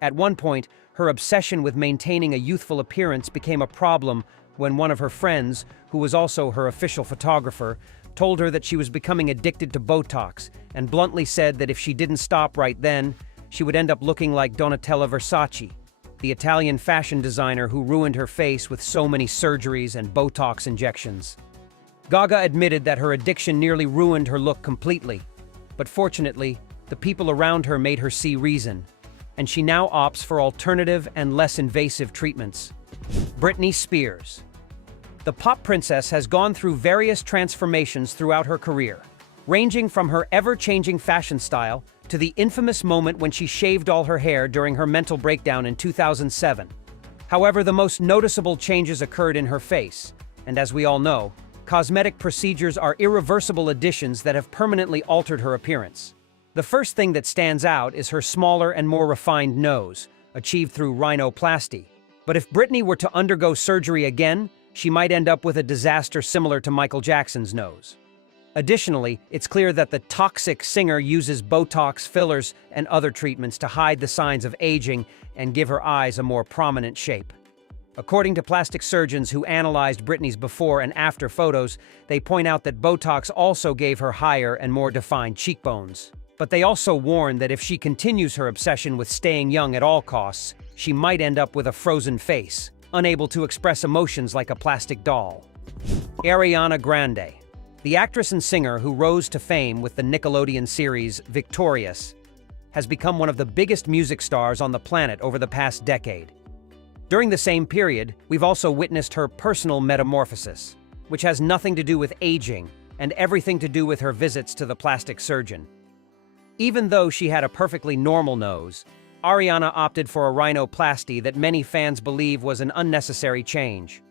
At one point, her obsession with maintaining a youthful appearance became a problem when one of her friends, who was also her official photographer, told her that she was becoming addicted to Botox and bluntly said that if she didn't stop right then, she would end up looking like Donatella Versace, the Italian fashion designer who ruined her face with so many surgeries and Botox injections. Gaga admitted that her addiction nearly ruined her look completely. But fortunately, the people around her made her see reason, and she now opts for alternative and less invasive treatments. Britney Spears. The pop princess has gone through various transformations throughout her career, ranging from her ever-changing fashion style to the infamous moment when she shaved all her hair during her mental breakdown in 2007. However, the most noticeable changes occurred in her face, and as we all know, cosmetic procedures are irreversible additions that have permanently altered her appearance. The first thing that stands out is her smaller and more refined nose, achieved through rhinoplasty. But if Britney were to undergo surgery again, she might end up with a disaster similar to Michael Jackson's nose. Additionally, it's clear that the toxic singer uses Botox, fillers, and other treatments to hide the signs of aging and give her eyes a more prominent shape. According to plastic surgeons who analyzed Britney's before and after photos, they point out that Botox also gave her higher and more defined cheekbones. But they also warn that if she continues her obsession with staying young at all costs, she might end up with a frozen face, unable to express emotions like a plastic doll. Ariana Grande. The actress and singer who rose to fame with the Nickelodeon series Victorious has become one of the biggest music stars on the planet over the past decade. During the same period, we've also witnessed her personal metamorphosis, which has nothing to do with aging and everything to do with her visits to the plastic surgeon. Even though she had a perfectly normal nose, Ariana opted for a rhinoplasty that many fans believe was an unnecessary change.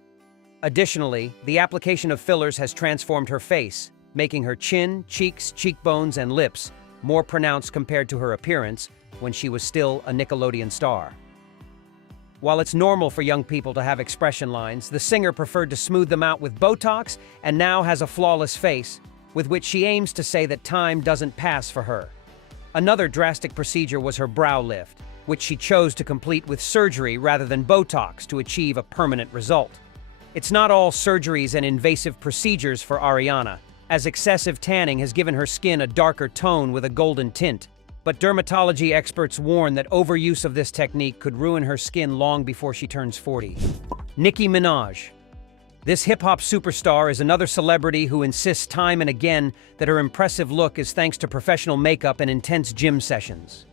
Additionally, the application of fillers has transformed her face, making her chin, cheeks, cheekbones, and lips more pronounced compared to her appearance when she was still a Nickelodeon star. While it's normal for young people to have expression lines, the singer preferred to smooth them out with Botox and now has a flawless face, with which she aims to say that time doesn't pass for her. Another drastic procedure was her brow lift, which she chose to complete with surgery rather than Botox to achieve a permanent result. It's not all surgeries and invasive procedures for Ariana, as excessive tanning has given her skin a darker tone with a golden tint. But dermatology experts warn that overuse of this technique could ruin her skin long before she turns 40. Nicki Minaj. This hip-hop superstar is another celebrity who insists time and again that her impressive look is thanks to professional makeup and intense gym sessions.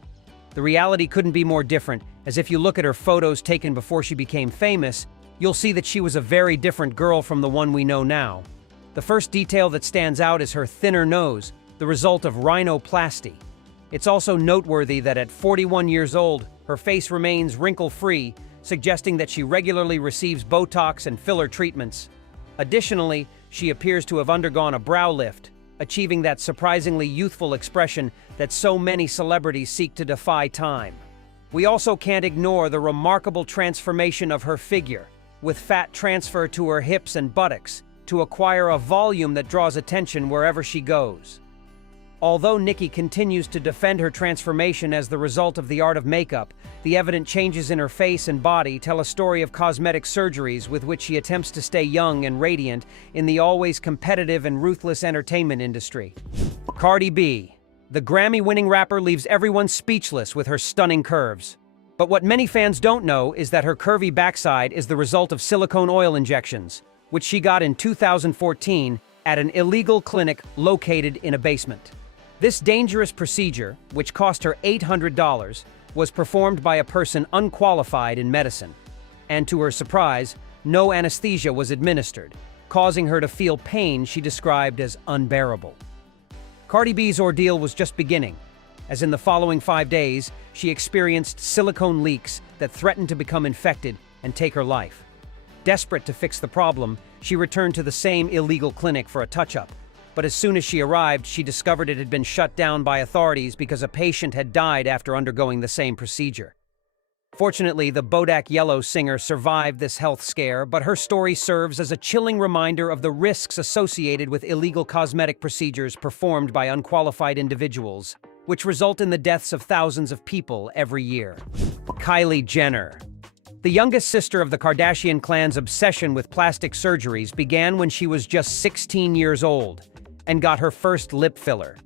The reality couldn't be more different, as if you look at her photos taken before she became famous, you'll see that she was a very different girl from the one we know now. The first detail that stands out is her thinner nose, the result of rhinoplasty. It's also noteworthy that at 41 years old, her face remains wrinkle-free, suggesting that she regularly receives Botox and filler treatments. Additionally, she appears to have undergone a brow lift, achieving that surprisingly youthful expression that so many celebrities seek to defy time. We also can't ignore the remarkable transformation of her figure, with fat transfer to her hips and buttocks, to acquire a volume that draws attention wherever she goes. Although Nicki continues to defend her transformation as the result of the art of makeup, the evident changes in her face and body tell a story of cosmetic surgeries with which she attempts to stay young and radiant in the always competitive and ruthless entertainment industry. Cardi B. The Grammy-winning rapper leaves everyone speechless with her stunning curves. But what many fans don't know is that her curvy backside is the result of silicone oil injections, which she got in 2014 at an illegal clinic located in a basement. This dangerous procedure, which cost her $800, was performed by a person unqualified in medicine. And to her surprise, no anesthesia was administered, causing her to feel pain she described as unbearable. Cardi B's ordeal was just beginning, as in the following 5 days, she experienced silicone leaks that threatened to become infected and take her life. Desperate to fix the problem, she returned to the same illegal clinic for a touch-up. But as soon as she arrived, she discovered it had been shut down by authorities because a patient had died after undergoing the same procedure. Fortunately, the Bodak Yellow singer survived this health scare, but her story serves as a chilling reminder of the risks associated with illegal cosmetic procedures performed by unqualified individuals, which result in the deaths of thousands of people every year. Kylie Jenner. The youngest sister of the Kardashian clan's obsession with plastic surgeries began when she was just 16 years old and got her first lip filler.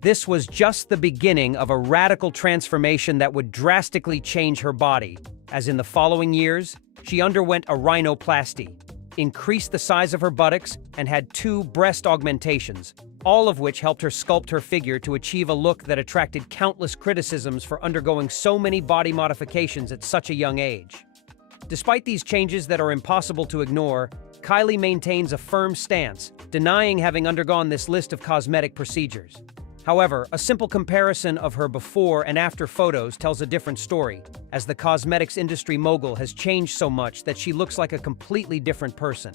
This was just the beginning of a radical transformation that would drastically change her body, as in the following years, she underwent a rhinoplasty, increased the size of her buttocks, and had 2 breast augmentations, all of which helped her sculpt her figure to achieve a look that attracted countless criticisms for undergoing so many body modifications at such a young age. Despite these changes that are impossible to ignore, Kylie maintains a firm stance, denying having undergone this list of cosmetic procedures. However, a simple comparison of her before and after photos tells a different story, as the cosmetics industry mogul has changed so much that she looks like a completely different person.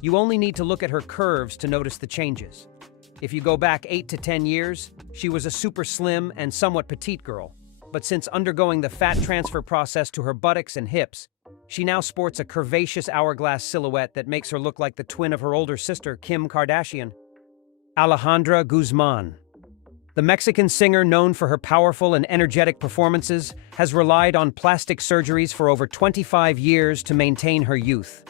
You only need to look at her curves to notice the changes. If you go back 8 to 10 years, she was a super slim and somewhat petite girl. But since undergoing the fat transfer process to her buttocks and hips, she now sports a curvaceous hourglass silhouette that makes her look like the twin of her older sister, Kim Kardashian. Alejandra Guzman. The Mexican singer, known for her powerful and energetic performances, has relied on plastic surgeries for over 25 years to maintain her youth.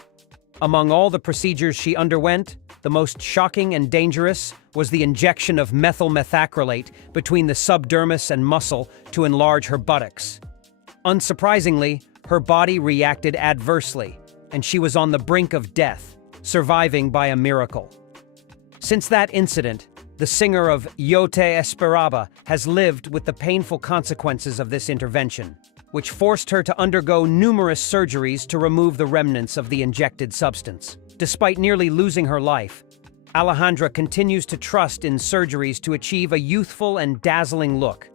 Among all the procedures she underwent, the most shocking and dangerous was the injection of methyl methacrylate between the subdermis and muscle to enlarge her buttocks. Unsurprisingly, her body reacted adversely, and she was on the brink of death, surviving by a miracle. Since that incident, the singer of Yo Te Esperaba has lived with the painful consequences of this intervention, which forced her to undergo numerous surgeries to remove the remnants of the injected substance. Despite nearly losing her life, Alejandra continues to trust in surgeries to achieve a youthful and dazzling look.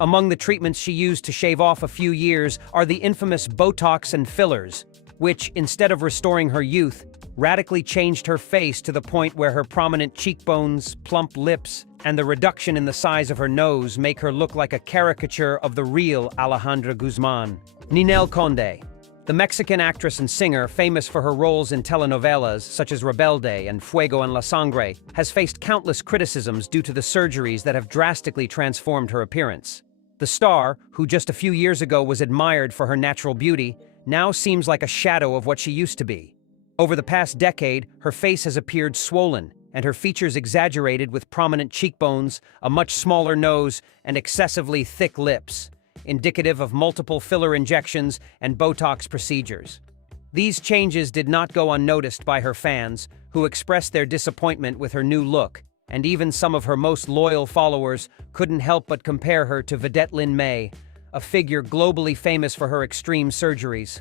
Among the treatments she used to shave off a few years are the infamous Botox and fillers, which, instead of restoring her youth, radically changed her face to the point where her prominent cheekbones, plump lips, and the reduction in the size of her nose make her look like a caricature of the real Alejandra Guzman. Ninel Conde. The Mexican actress and singer, famous for her roles in telenovelas such as Rebelde and Fuego en la Sangre, has faced countless criticisms due to the surgeries that have drastically transformed her appearance. The star, who just a few years ago was admired for her natural beauty, now seems like a shadow of what she used to be. Over the past decade, her face has appeared swollen, and her features exaggerated with prominent cheekbones, a much smaller nose, and excessively thick lips, indicative of multiple filler injections and Botox procedures. These changes did not go unnoticed by her fans, who expressed their disappointment with her new look, and even some of her most loyal followers couldn't help but compare her to Vedette Lin May, a figure globally famous for her extreme surgeries.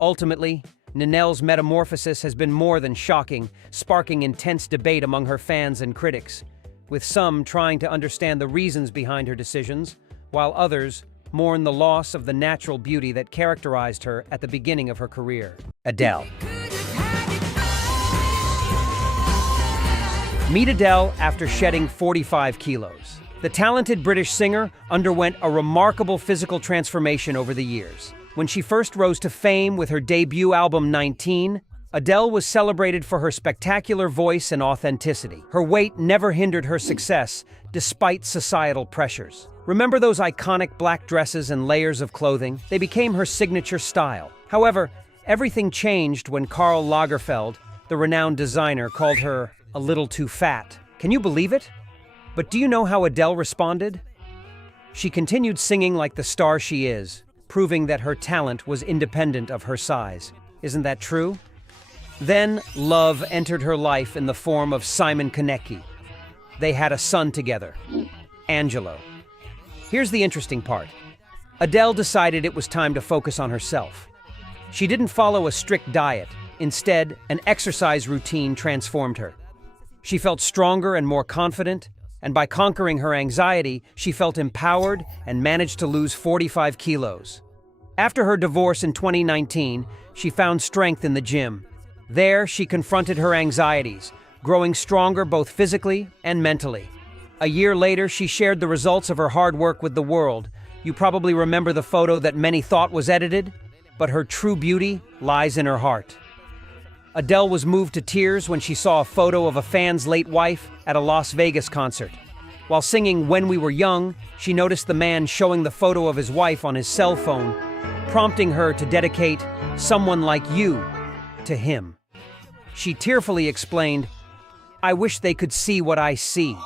Ultimately, Ninel's metamorphosis has been more than shocking, sparking intense debate among her fans and critics, with some trying to understand the reasons behind her decisions, while others mourn the loss of the natural beauty that characterized her at the beginning of her career. Adele. Meet Adele after shedding 45 kilos. The talented British singer underwent a remarkable physical transformation over the years. When she first rose to fame with her debut album 19, Adele was celebrated for her spectacular voice and authenticity. Her weight never hindered her success, despite societal pressures. Remember those iconic black dresses and layers of clothing? They became her signature style. However, everything changed when Karl Lagerfeld, the renowned designer, called her a little too fat. Can you believe it? But do you know how Adele responded? She continued singing like the star she is, proving that her talent was independent of her size. Isn't that true? Then, love entered her life in the form of Simon Konecki. They had a son together, Angelo. Here's the interesting part. Adele decided it was time to focus on herself. She didn't follow a strict diet. Instead, an exercise routine transformed her. She felt stronger and more confident, and by conquering her anxiety, she felt empowered and managed to lose 45 kilos. After her divorce in 2019, she found strength in the gym. There, she confronted her anxieties, growing stronger both physically and mentally. A year later, she shared the results of her hard work with the world. You probably remember the photo that many thought was edited, but her true beauty lies in her heart. Adele was moved to tears when she saw a photo of a fan's late wife at a Las Vegas concert. While singing When We Were Young, she noticed the man showing the photo of his wife on his cell phone, prompting her to dedicate Someone Like You to him. She tearfully explained, "I wish they could see what I see."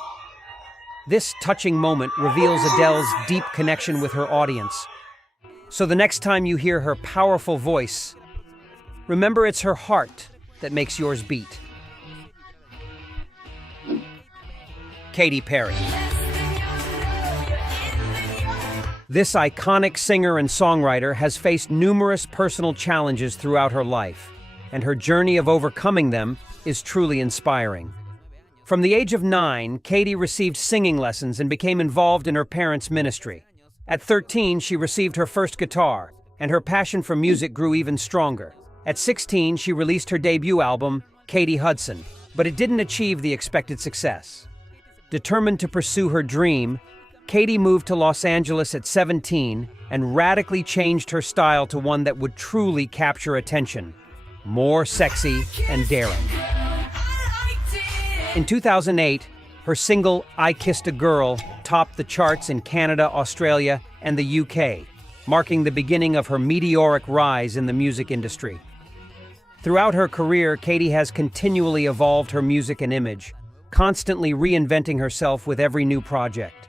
This touching moment reveals Adele's deep connection with her audience. So the next time you hear her powerful voice, remember it's her heart that makes yours beat. Katy Perry. This iconic singer and songwriter has faced numerous personal challenges throughout her life, and her journey of overcoming them is truly inspiring. From the age of 9, Katy received singing lessons and became involved in her parents' ministry. At 13, she received her first guitar, and her passion for music grew even stronger. At 16, she released her debut album, Katy Hudson, but it didn't achieve the expected success. Determined to pursue her dream, Katy moved to Los Angeles at 17 and radically changed her style to one that would truly capture attention, more sexy and daring. In 2008, her single, I Kissed a Girl, topped the charts in Canada, Australia, and the UK, marking the beginning of her meteoric rise in the music industry. Throughout her career, Katy has continually evolved her music and image, constantly reinventing herself with every new project.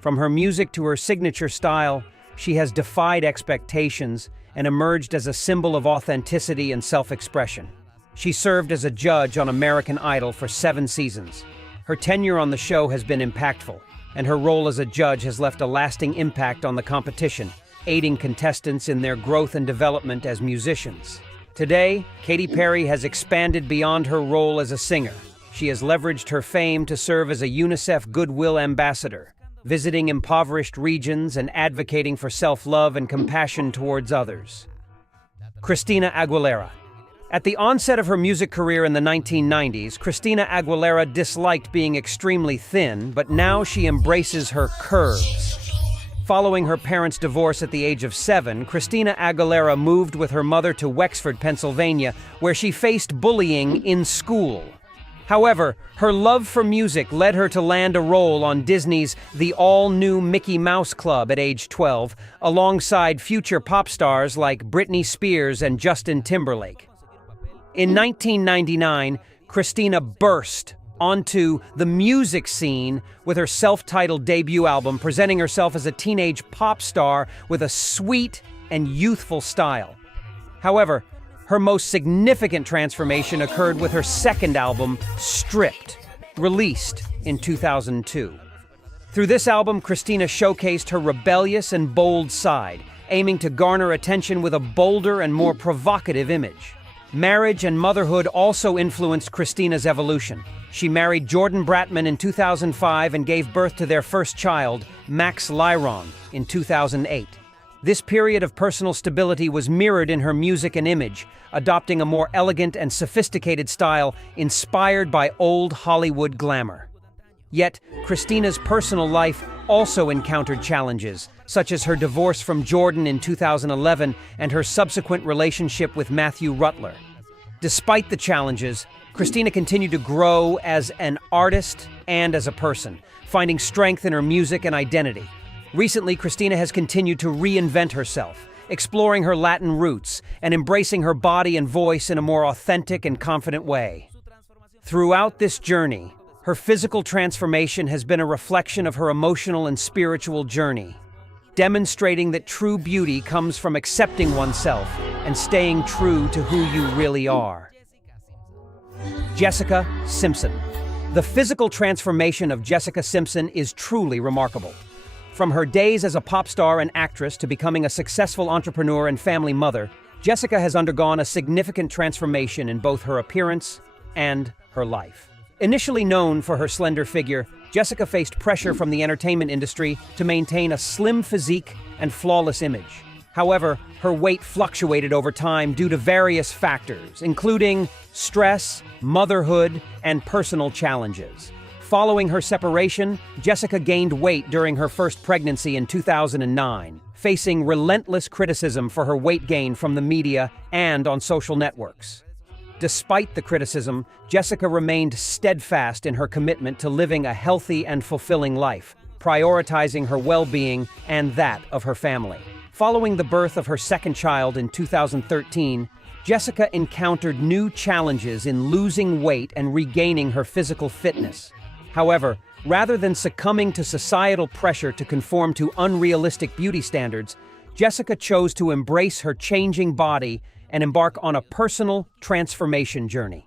From her music to her signature style, she has defied expectations and emerged as a symbol of authenticity and self-expression. She served as a judge on American Idol for 7 seasons. Her tenure on the show has been impactful, and her role as a judge has left a lasting impact on the competition, aiding contestants in their growth and development as musicians. Today, Katy Perry has expanded beyond her role as a singer. She has leveraged her fame to serve as a UNICEF Goodwill Ambassador, visiting impoverished regions and advocating for self-love and compassion towards others. Christina Aguilera. At the onset of her music career in the 1990s, Christina Aguilera disliked being extremely thin, but now she embraces her curves. Following her parents' divorce at the age of 7, Christina Aguilera moved with her mother to Wexford, Pennsylvania, where she faced bullying in school. However, her love for music led her to land a role on Disney's The All-New Mickey Mouse Club at age 12, alongside future pop stars like Britney Spears and Justin Timberlake. In 1999, Christina burst onto the music scene with her self-titled debut album, presenting herself as a teenage pop star with a sweet and youthful style. However, her most significant transformation occurred with her second album, Stripped, released in 2002. Through this album, Christina showcased her rebellious and bold side, aiming to garner attention with a bolder and more provocative image. Marriage and motherhood also influenced Christina's evolution. She married Jordan Bratman in 2005 and gave birth to their first child, Max Lyron, in 2008. This period of personal stability was mirrored in her music and image, adopting a more elegant and sophisticated style inspired by old Hollywood glamour. Yet, Christina's personal life also encountered challenges, such as her divorce from Jordan in 2011 and her subsequent relationship with Matthew Rutler. Despite the challenges, Christina continued to grow as an artist and as a person, finding strength in her music and identity. Recently, Christina has continued to reinvent herself, exploring her Latin roots and embracing her body and voice in a more authentic and confident way. Throughout this journey, her physical transformation has been a reflection of her emotional and spiritual journey, demonstrating that true beauty comes from accepting oneself and staying true to who you really are. Jessica Simpson. The physical transformation of Jessica Simpson is truly remarkable. From her days as a pop star and actress to becoming a successful entrepreneur and family mother, Jessica has undergone a significant transformation in both her appearance and her life. Initially known for her slender figure, Jessica faced pressure from the entertainment industry to maintain a slim physique and flawless image. However, her weight fluctuated over time due to various factors, including stress, motherhood, and personal challenges. Following her separation, Jessica gained weight during her first pregnancy in 2009, facing relentless criticism for her weight gain from the media and on social networks. Despite the criticism, Jessica remained steadfast in her commitment to living a healthy and fulfilling life, prioritizing her well-being and that of her family. Following the birth of her second child in 2013, Jessica encountered new challenges in losing weight and regaining her physical fitness. However, rather than succumbing to societal pressure to conform to unrealistic beauty standards, Jessica chose to embrace her changing body and embark on a personal transformation journey.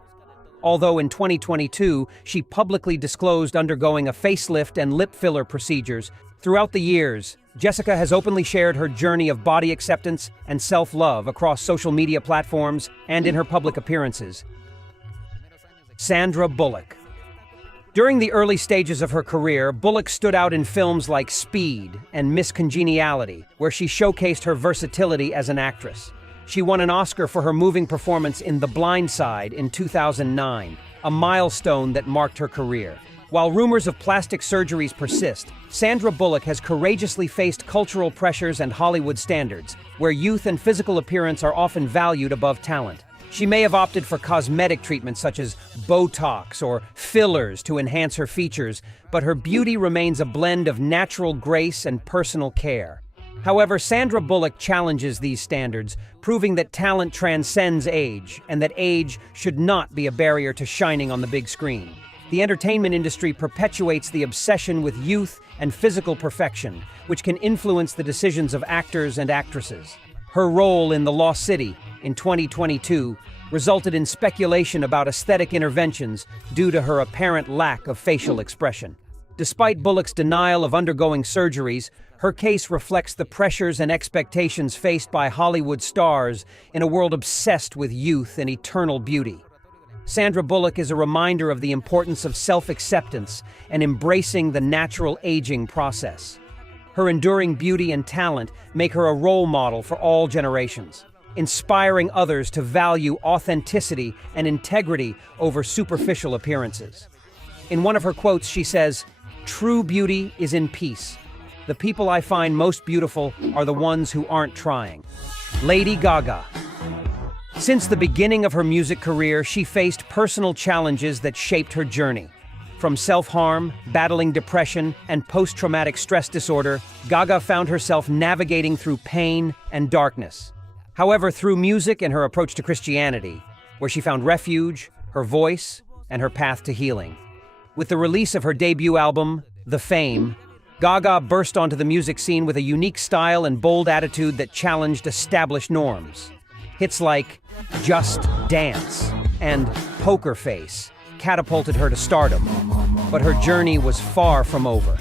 Although in 2022, she publicly disclosed undergoing a facelift and lip filler procedures, throughout the years, Jessica has openly shared her journey of body acceptance and self-love across social media platforms and in her public appearances. Sandra Bullock. During the early stages of her career, Bullock stood out in films like Speed and Miss Congeniality, where she showcased her versatility as an actress. She won an Oscar for her moving performance in The Blind Side in 2009, a milestone that marked her career. While rumors of plastic surgeries persist, Sandra Bullock has courageously faced cultural pressures and Hollywood standards, where youth and physical appearance are often valued above talent. She may have opted for cosmetic treatments such as Botox or fillers to enhance her features, but her beauty remains a blend of natural grace and personal care. However, Sandra Bullock challenges these standards, proving that talent transcends age and that age should not be a barrier to shining on the big screen. The entertainment industry perpetuates the obsession with youth and physical perfection, which can influence the decisions of actors and actresses. Her role in The Lost City in 2022 resulted in speculation about aesthetic interventions due to her apparent lack of facial expression. Despite Bullock's denial of undergoing surgeries, her case reflects the pressures and expectations faced by Hollywood stars in a world obsessed with youth and eternal beauty. Sandra Bullock is a reminder of the importance of self-acceptance and embracing the natural aging process. Her enduring beauty and talent make her a role model for all generations, inspiring others to value authenticity and integrity over superficial appearances. In one of her quotes, she says, "True beauty is in peace. The people I find most beautiful are the ones who aren't trying. Lady Gaga. Since the beginning of her music career, she faced personal challenges that shaped her journey. From self-harm, battling depression, and post-traumatic stress disorder, Gaga found herself navigating through pain and darkness. However, through music and her approach to Christianity, where she found refuge, her voice, and her path to healing. With the release of her debut album, The Fame, Gaga burst onto the music scene with a unique style and bold attitude that challenged established norms. Hits like Just Dance and Poker Face catapulted her to stardom, but her journey was far from over.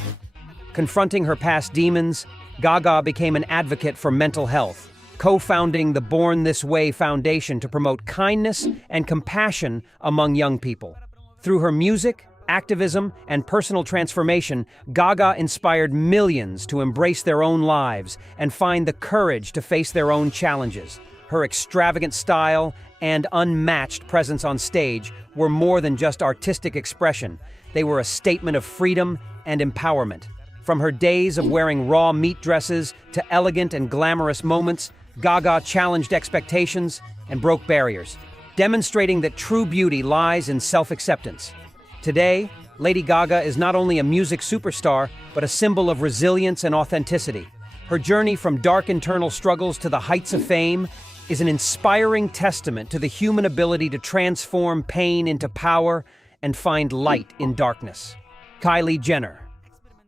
Confronting her past demons, Gaga became an advocate for mental health, co-founding the Born This Way Foundation to promote kindness and compassion among young people. Through her music, activism, and personal transformation, Gaga inspired millions to embrace their own lives and find the courage to face their own challenges. Her extravagant style and unmatched presence on stage were more than just artistic expression. They were a statement of freedom and empowerment. From her days of wearing raw meat dresses to elegant and glamorous moments, Gaga challenged expectations and broke barriers, demonstrating that true beauty lies in self-acceptance. Today, Lady Gaga is not only a music superstar, but a symbol of resilience and authenticity. Her journey from dark internal struggles to the heights of fame is an inspiring testament to the human ability to transform pain into power and find light in darkness. Kylie Jenner.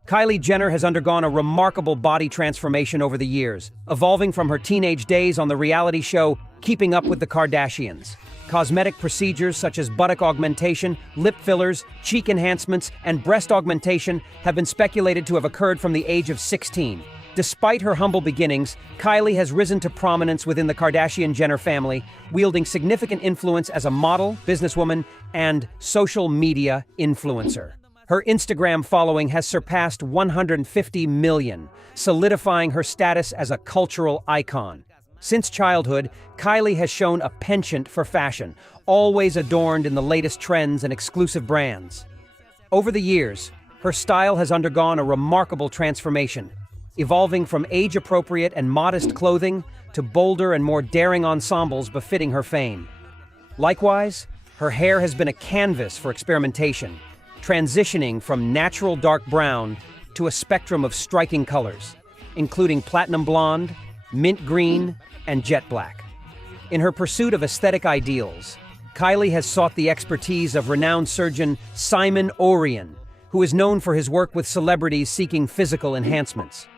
Kylie Jenner has undergone a remarkable body transformation over the years, evolving from her teenage days on the reality show Keeping Up with the Kardashians. Cosmetic procedures such as buttock augmentation, lip fillers, cheek enhancements, and breast augmentation have been speculated to have occurred from the age of 16. Despite her humble beginnings, Kylie has risen to prominence within the Kardashian-Jenner family, wielding significant influence as a model, businesswoman, and social media influencer. Her Instagram following has surpassed 150 million, solidifying her status as a cultural icon. Since childhood, Kylie has shown a penchant for fashion, always adorned in the latest trends and exclusive brands. Over the years, her style has undergone a remarkable transformation, evolving from age-appropriate and modest clothing to bolder and more daring ensembles befitting her fame. Likewise, her hair has been a canvas for experimentation, transitioning from natural dark brown to a spectrum of striking colors, including platinum blonde, mint green, and jet black. In her pursuit of aesthetic ideals, Kylie has sought the expertise of renowned surgeon Simon Orion, who is known for his work with celebrities seeking physical enhancements.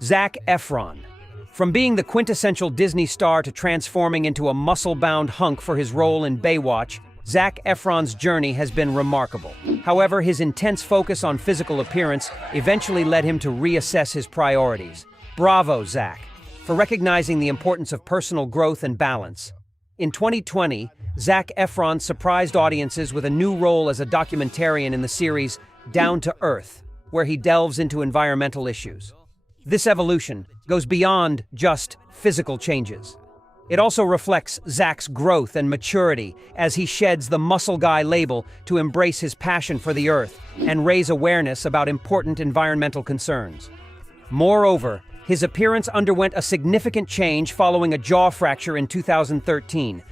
Zac Efron. From being the quintessential Disney star to transforming into a muscle-bound hunk for his role in Baywatch, Zac Efron's journey has been remarkable. However, his intense focus on physical appearance eventually led him to reassess his priorities. Bravo, Zac, for recognizing the importance of personal growth and balance. In 2020, Zac Efron surprised audiences with a new role as a documentarian in the series Down to Earth, where he delves into environmental issues. This evolution goes beyond just physical changes. It also reflects Zac's growth and maturity as he sheds the muscle guy label to embrace his passion for the earth and raise awareness about important environmental concerns. Moreover, his appearance underwent a significant change following a jaw fracture in 2013.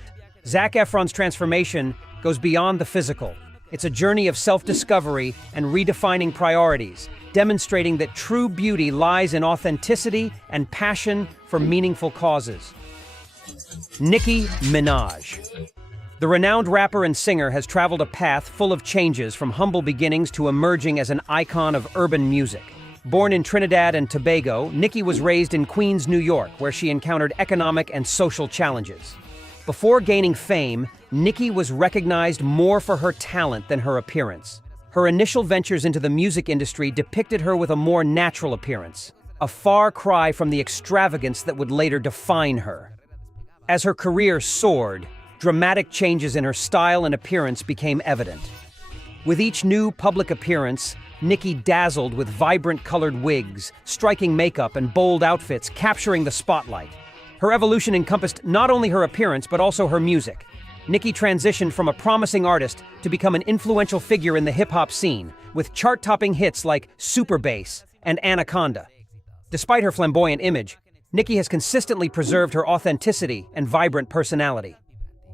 Zac Efron's transformation goes beyond the physical. It's a journey of self-discovery and redefining priorities, demonstrating that true beauty lies in authenticity and passion for meaningful causes. Nicki Minaj. The renowned rapper and singer has traveled a path full of changes from humble beginnings to emerging as an icon of urban music. Born in Trinidad and Tobago, Nicki was raised in Queens, New York, where she encountered economic and social challenges. Before gaining fame, Nicki was recognized more for her talent than her appearance. Her initial ventures into the music industry depicted her with a more natural appearance, a far cry from the extravagance that would later define her. As her career soared, dramatic changes in her style and appearance became evident. With each new public appearance, Nicki dazzled with vibrant colored wigs, striking makeup, and bold outfits, capturing the spotlight. Her evolution encompassed not only her appearance, but also her music. Nicki transitioned from a promising artist to become an influential figure in the hip-hop scene, with chart-topping hits like Super Bass and Anaconda. Despite her flamboyant image, Nicki has consistently preserved her authenticity and vibrant personality.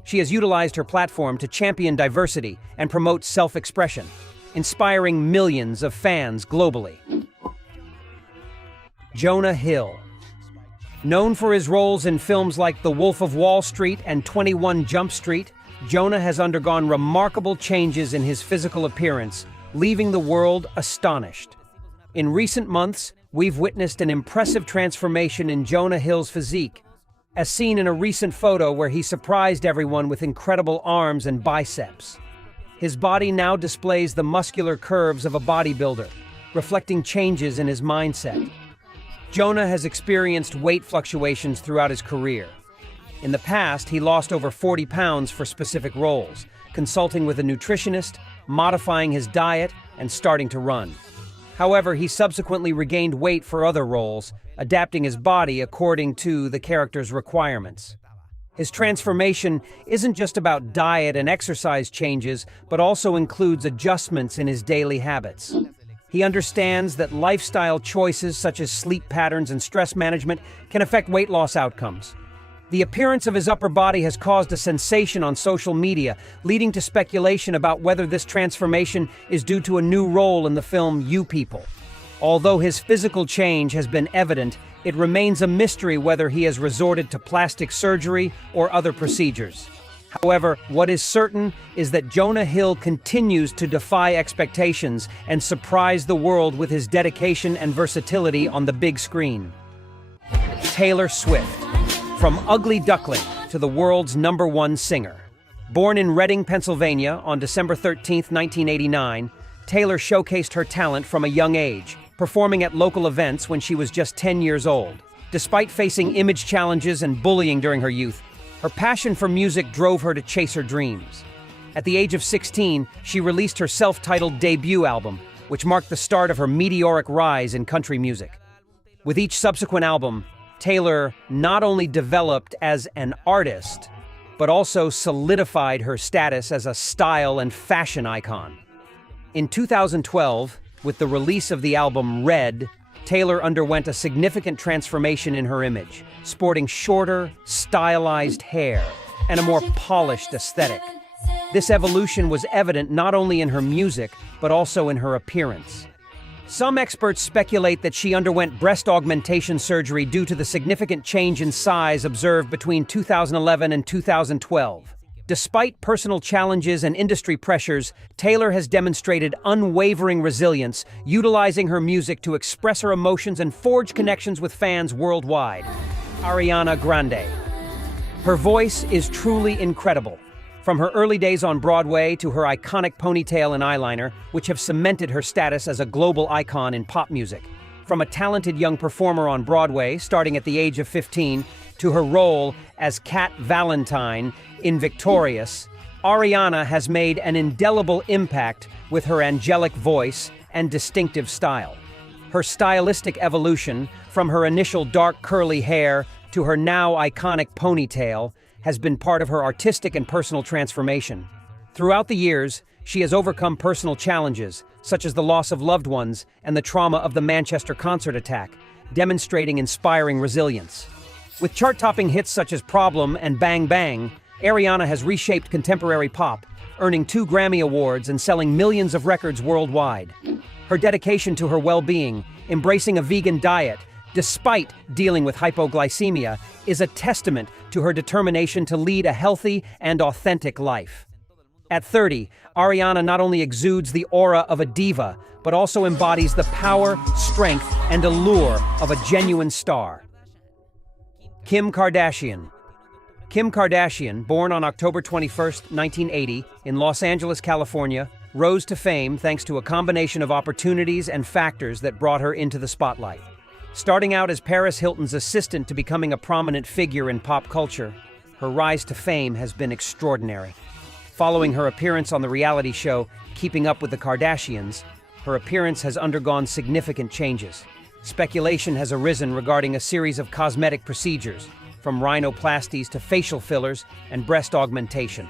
She has utilized her platform to champion diversity and promote self-expression, inspiring millions of fans globally. Jonah Hill. Known for his roles in films like The Wolf of Wall Street and 21 Jump Street, Jonah has undergone remarkable changes in his physical appearance, leaving the world astonished. In recent months, we've witnessed an impressive transformation in Jonah Hill's physique, as seen in a recent photo where he surprised everyone with incredible arms and biceps. His body now displays the muscular curves of a bodybuilder, reflecting changes in his mindset. Jonah has experienced weight fluctuations throughout his career. In the past, he lost over 40 pounds for specific roles, consulting with a nutritionist, modifying his diet, and starting to run. However, he subsequently regained weight for other roles, adapting his body according to the character's requirements. His transformation isn't just about diet and exercise changes, but also includes adjustments in his daily habits. He understands that lifestyle choices such as sleep patterns and stress management can affect weight loss outcomes. The appearance of his upper body has caused a sensation on social media, leading to speculation about whether this transformation is due to a new role in the film You People. Although his physical change has been evident, it remains a mystery whether he has resorted to plastic surgery or other procedures. However, what is certain is that Jonah Hill continues to defy expectations and surprise the world with his dedication and versatility on the big screen. Taylor Swift. From ugly duckling to the world's #1 singer. Born in Reading, Pennsylvania on December 13, 1989, Taylor showcased her talent from a young age, performing at local events when she was just 10 years old. Despite facing image challenges and bullying during her youth, her passion for music drove her to chase her dreams. At the age of 16, she released her self-titled debut album, which marked the start of her meteoric rise in country music. With each subsequent album, Taylor not only developed as an artist, but also solidified her status as a style and fashion icon. In 2012, with the release of the album Red, Taylor underwent a significant transformation in her image, sporting shorter, stylized hair and a more polished aesthetic. This evolution was evident not only in her music, but also in her appearance. Some experts speculate that she underwent breast augmentation surgery due to the significant change in size observed between 2011 and 2012. Despite personal challenges and industry pressures, Taylor has demonstrated unwavering resilience, utilizing her music to express her emotions and forge connections with fans worldwide. Ariana Grande. Her voice is truly incredible. From her early days on Broadway to her iconic ponytail and eyeliner, which have cemented her status as a global icon in pop music. From a talented young performer on Broadway, starting at the age of 15, to her role as Cat Valentine in Victorious, Ariana has made an indelible impact with her angelic voice and distinctive style. Her stylistic evolution, from her initial dark curly hair to her now iconic ponytail, has been part of her artistic and personal transformation. Throughout the years, she has overcome personal challenges, such as the loss of loved ones and the trauma of the Manchester concert attack, demonstrating inspiring resilience. With chart-topping hits such as Problem and Bang Bang, Ariana has reshaped contemporary pop, earning 2 Grammy Awards and selling millions of records worldwide. Her dedication to her well-being, embracing a vegan diet, despite dealing with hypoglycemia, is a testament to her determination to lead a healthy and authentic life. At 30, Ariana not only exudes the aura of a diva, but also embodies the power, strength, and allure of a genuine star. Kim Kardashian. Kim Kardashian, born on October 21, 1980, in Los Angeles, California, rose to fame thanks to a combination of opportunities and factors that brought her into the spotlight. Starting out as Paris Hilton's assistant to becoming a prominent figure in pop culture, her rise to fame has been extraordinary. Following her appearance on the reality show Keeping Up with the Kardashians, her appearance has undergone significant changes. Speculation has arisen regarding a series of cosmetic procedures, from rhinoplasties to facial fillers and breast augmentation.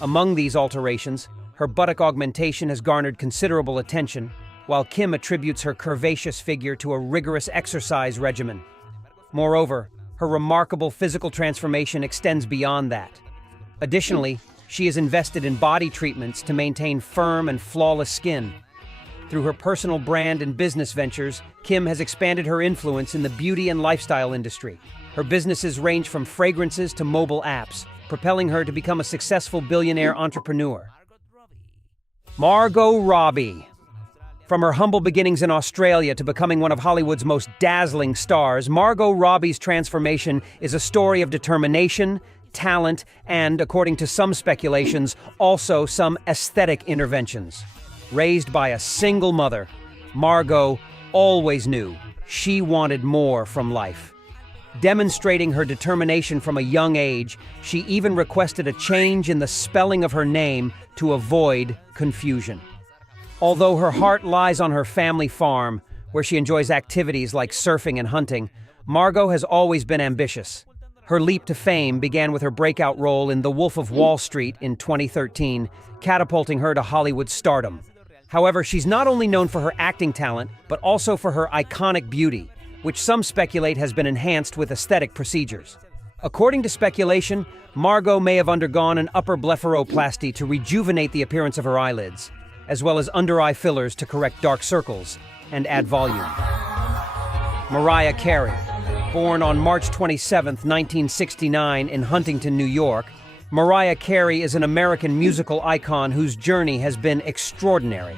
Among these alterations, her buttock augmentation has garnered considerable attention, while Kim attributes her curvaceous figure to a rigorous exercise regimen. Moreover, her remarkable physical transformation extends beyond that. Additionally, she is invested in body treatments to maintain firm and flawless skin. Through her personal brand and business ventures, Kim has expanded her influence in the beauty and lifestyle industry. Her businesses range from fragrances to mobile apps, propelling her to become a successful billionaire entrepreneur. Margot Robbie. From her humble beginnings in Australia to becoming one of Hollywood's most dazzling stars, Margot Robbie's transformation is a story of determination, talent, and, according to some speculations, also some aesthetic interventions. Raised by a single mother, Margot always knew she wanted more from life. Demonstrating her determination from a young age, she even requested a change in the spelling of her name to avoid confusion. Although her heart lies on her family farm, where she enjoys activities like surfing and hunting, Margot has always been ambitious. Her leap to fame began with her breakout role in The Wolf of Wall Street in 2013, catapulting her to Hollywood stardom. However, she's not only known for her acting talent, but also for her iconic beauty, which some speculate has been enhanced with aesthetic procedures. According to speculation, Margot may have undergone an upper blepharoplasty to rejuvenate the appearance of her eyelids, as well as under-eye fillers to correct dark circles and add volume. Mariah Carey. Born on March 27, 1969 in Huntington, New York, Mariah Carey is an American musical icon whose journey has been extraordinary.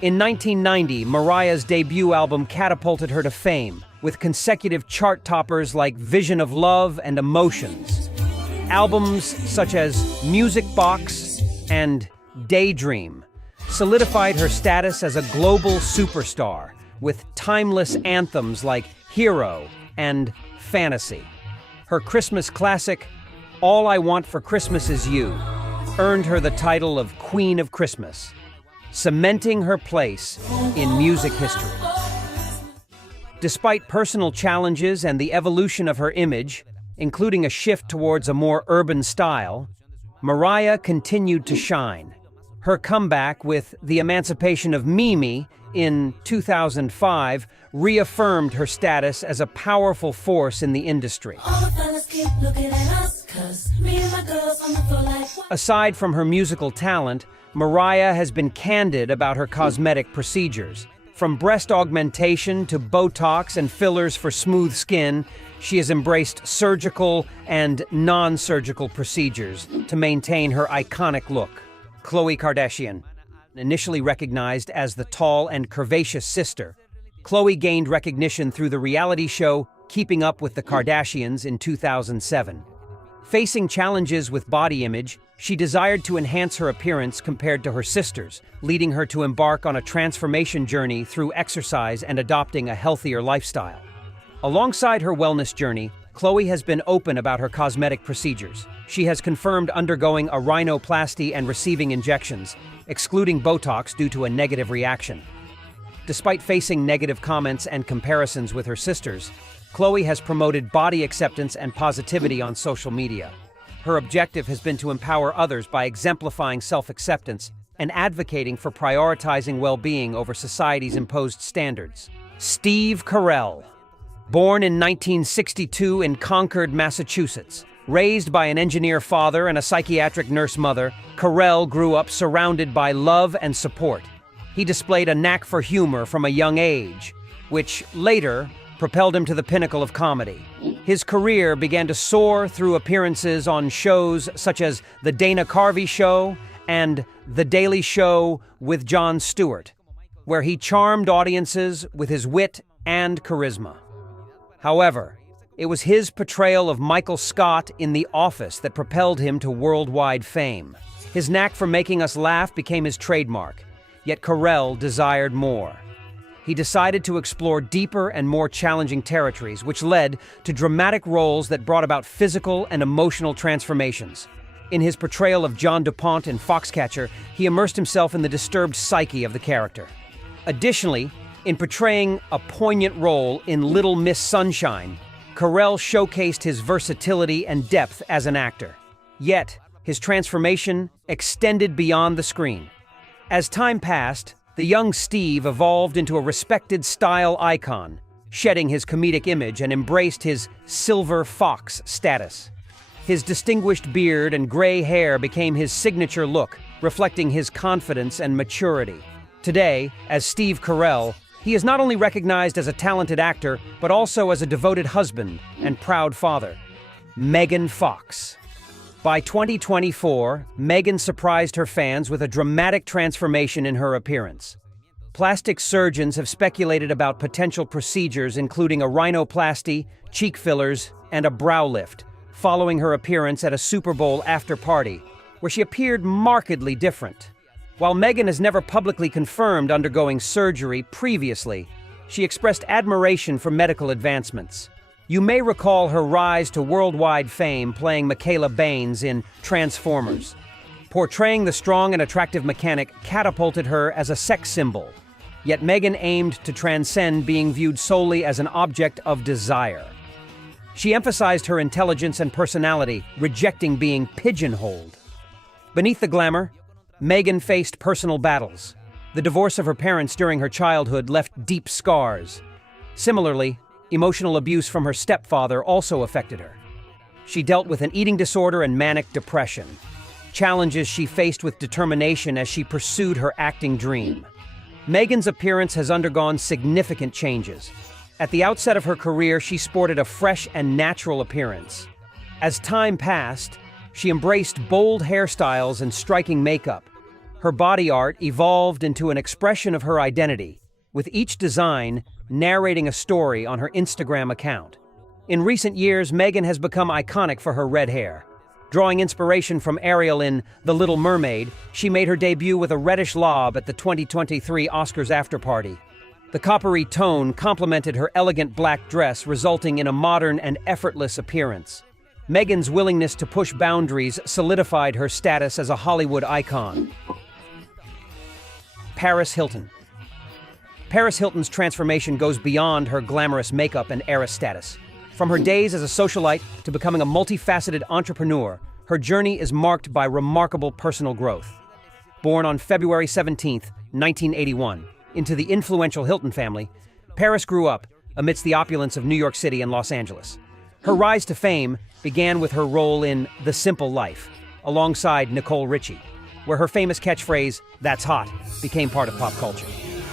In 1990, Mariah's debut album catapulted her to fame, with consecutive chart toppers like Vision of Love and Emotions. Albums such as Music Box and Daydream solidified her status as a global superstar, with timeless anthems like Hero and Fantasy. Her Christmas classic, All I Want for Christmas Is You, earned her the title of Queen of Christmas, cementing her place in music history. Despite personal challenges and the evolution of her image, including a shift towards a more urban style, Mariah continued to shine. Her comeback with The Emancipation of Mimi in 2005 reaffirmed her status as a powerful force in the industry. Aside from her musical talent, Mariah has been candid about her cosmetic procedures. From breast augmentation to Botox and fillers for smooth skin, she has embraced surgical and non-surgical procedures to maintain her iconic look. Khloe Kardashian. Initially recognized as the tall and curvaceous sister, Khloe gained recognition through the reality show Keeping Up with the Kardashians in 2007. Facing challenges with body image, she desired to enhance her appearance compared to her sisters, leading her to embark on a transformation journey through exercise and adopting a healthier lifestyle. Alongside her wellness journey, Khloe has been open about her cosmetic procedures. She has confirmed undergoing a rhinoplasty and receiving injections, excluding Botox due to a negative reaction. Despite facing negative comments and comparisons with her sisters, Khloe has promoted body acceptance and positivity on social media. Her objective has been to empower others by exemplifying self-acceptance and advocating for prioritizing well-being over society's imposed standards. Steve Carell. Born in 1962 in Concord, Massachusetts, raised by an engineer father and a psychiatric nurse mother, Carell grew up surrounded by love and support. He displayed a knack for humor from a young age, which later propelled him to the pinnacle of comedy. His career began to soar through appearances on shows such as The Dana Carvey Show and The Daily Show with Jon Stewart, where he charmed audiences with his wit and charisma. However, it was his portrayal of Michael Scott in The Office that propelled him to worldwide fame. His knack for making us laugh became his trademark, yet Carell desired more. He decided to explore deeper and more challenging territories, which led to dramatic roles that brought about physical and emotional transformations. In his portrayal of John DuPont in Foxcatcher, he immersed himself in the disturbed psyche of the character. Additionally, in portraying a poignant role in Little Miss Sunshine, Carell showcased his versatility and depth as an actor. Yet, his transformation extended beyond the screen. As time passed, The young Steve evolved into a respected style icon, shedding his comedic image and embraced his silver fox status. His distinguished beard and gray hair became his signature look, reflecting his confidence and maturity. Today, as Steve Carell, he is not only recognized as a talented actor, but also as a devoted husband and proud father. Megan Fox. By 2024, Megan surprised her fans with a dramatic transformation in her appearance. Plastic surgeons have speculated about potential procedures including a rhinoplasty, cheek fillers, and a brow lift, following her appearance at a Super Bowl after-party, where she appeared markedly different. While Megan has never publicly confirmed undergoing surgery previously, she expressed admiration for medical advancements. You may recall her rise to worldwide fame playing Michaela Baines in Transformers. Portraying the strong and attractive mechanic catapulted her as a sex symbol, yet Megan aimed to transcend being viewed solely as an object of desire. She emphasized her intelligence and personality, rejecting being pigeonholed. Beneath the glamour, Megan faced personal battles. The divorce of her parents during her childhood left deep scars. Similarly, emotional abuse from her stepfather also affected her. She dealt with an eating disorder and manic depression, challenges she faced with determination as she pursued her acting dream. Megan's appearance has undergone significant changes. At the outset of her career, she sported a fresh and natural appearance. As time passed, she embraced bold hairstyles and striking makeup. Her body art evolved into an expression of her identity, with each design narrating a story on her Instagram account. In recent years, Megan has become iconic for her red hair. Drawing inspiration from Ariel in The Little Mermaid, she made her debut with a reddish lob at the 2023 Oscars afterparty. The coppery tone complemented her elegant black dress, resulting in a modern and effortless appearance. Megan's willingness to push boundaries solidified her status as a Hollywood icon. Paris Hilton. Paris Hilton's transformation goes beyond her glamorous makeup and heiress status. From her days as a socialite to becoming a multifaceted entrepreneur, her journey is marked by remarkable personal growth. Born on February 17, 1981, into the influential Hilton family, Paris grew up amidst the opulence of New York City and Los Angeles. Her rise to fame began with her role in The Simple Life, alongside Nicole Richie, where her famous catchphrase, "That's hot," became part of pop culture.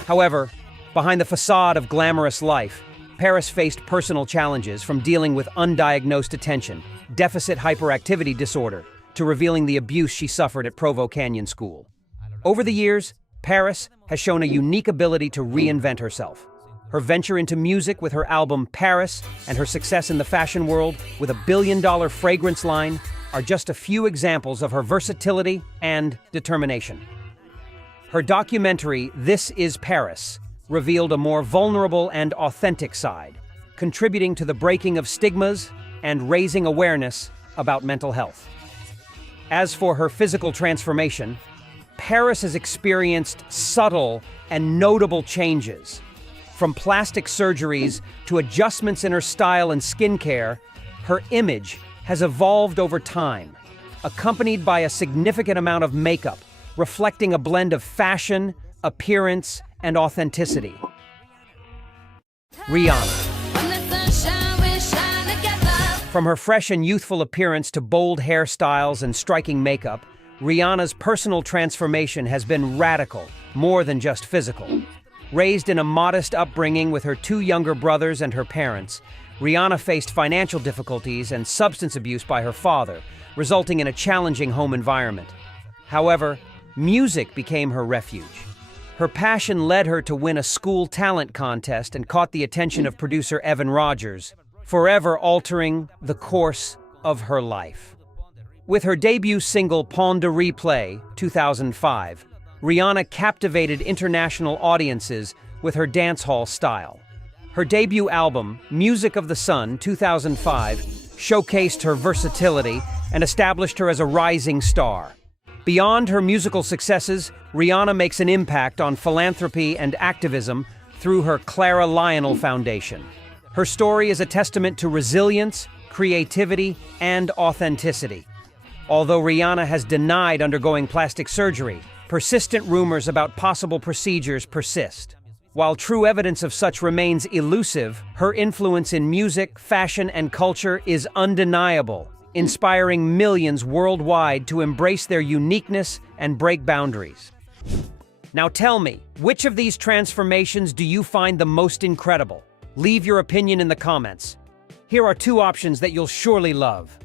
However, behind the facade of glamorous life, Paris faced personal challenges, from dealing with undiagnosed attention deficit hyperactivity disorder to revealing the abuse she suffered at Provo Canyon School. Over the years, Paris has shown a unique ability to reinvent herself. Her venture into music with her album Paris and her success in the fashion world with a billion-dollar fragrance line are just a few examples of her versatility and determination. Her documentary, This Is Paris, revealed a more vulnerable and authentic side, contributing to the breaking of stigmas and raising awareness about mental health. As for her physical transformation, Paris has experienced subtle and notable changes. From plastic surgeries to adjustments in her style and skincare, her image has evolved over time, accompanied by a significant amount of makeup, reflecting a blend of fashion, appearance, and authenticity. Rihanna. When the sunshine, we shine together. From her fresh and youthful appearance to bold hairstyles and striking makeup, Rihanna's personal transformation has been radical, more than just physical. Raised in a modest upbringing with her two younger brothers and her parents, Rihanna faced financial difficulties and substance abuse by her father, resulting in a challenging home environment. However, music became her refuge. Her passion led her to win a school talent contest and caught the attention of producer Evan Rogers, forever altering the course of her life. With her debut single Pon de Replay, 2005, Rihanna captivated international audiences with her dancehall style. Her debut album, Music of the Sun, 2005, showcased her versatility and established her as a rising star. Beyond her musical successes, Rihanna makes an impact on philanthropy and activism through her Clara Lionel Foundation. Her story is a testament to resilience, creativity, and authenticity. Although Rihanna has denied undergoing plastic surgery, persistent rumors about possible procedures persist. While true evidence of such remains elusive, her influence in music, fashion, and culture is undeniable, inspiring millions worldwide to embrace their uniqueness and break boundaries. Now tell me, which of these transformations do you find the most incredible? Leave your opinion in the comments. Here are two options that you'll surely love.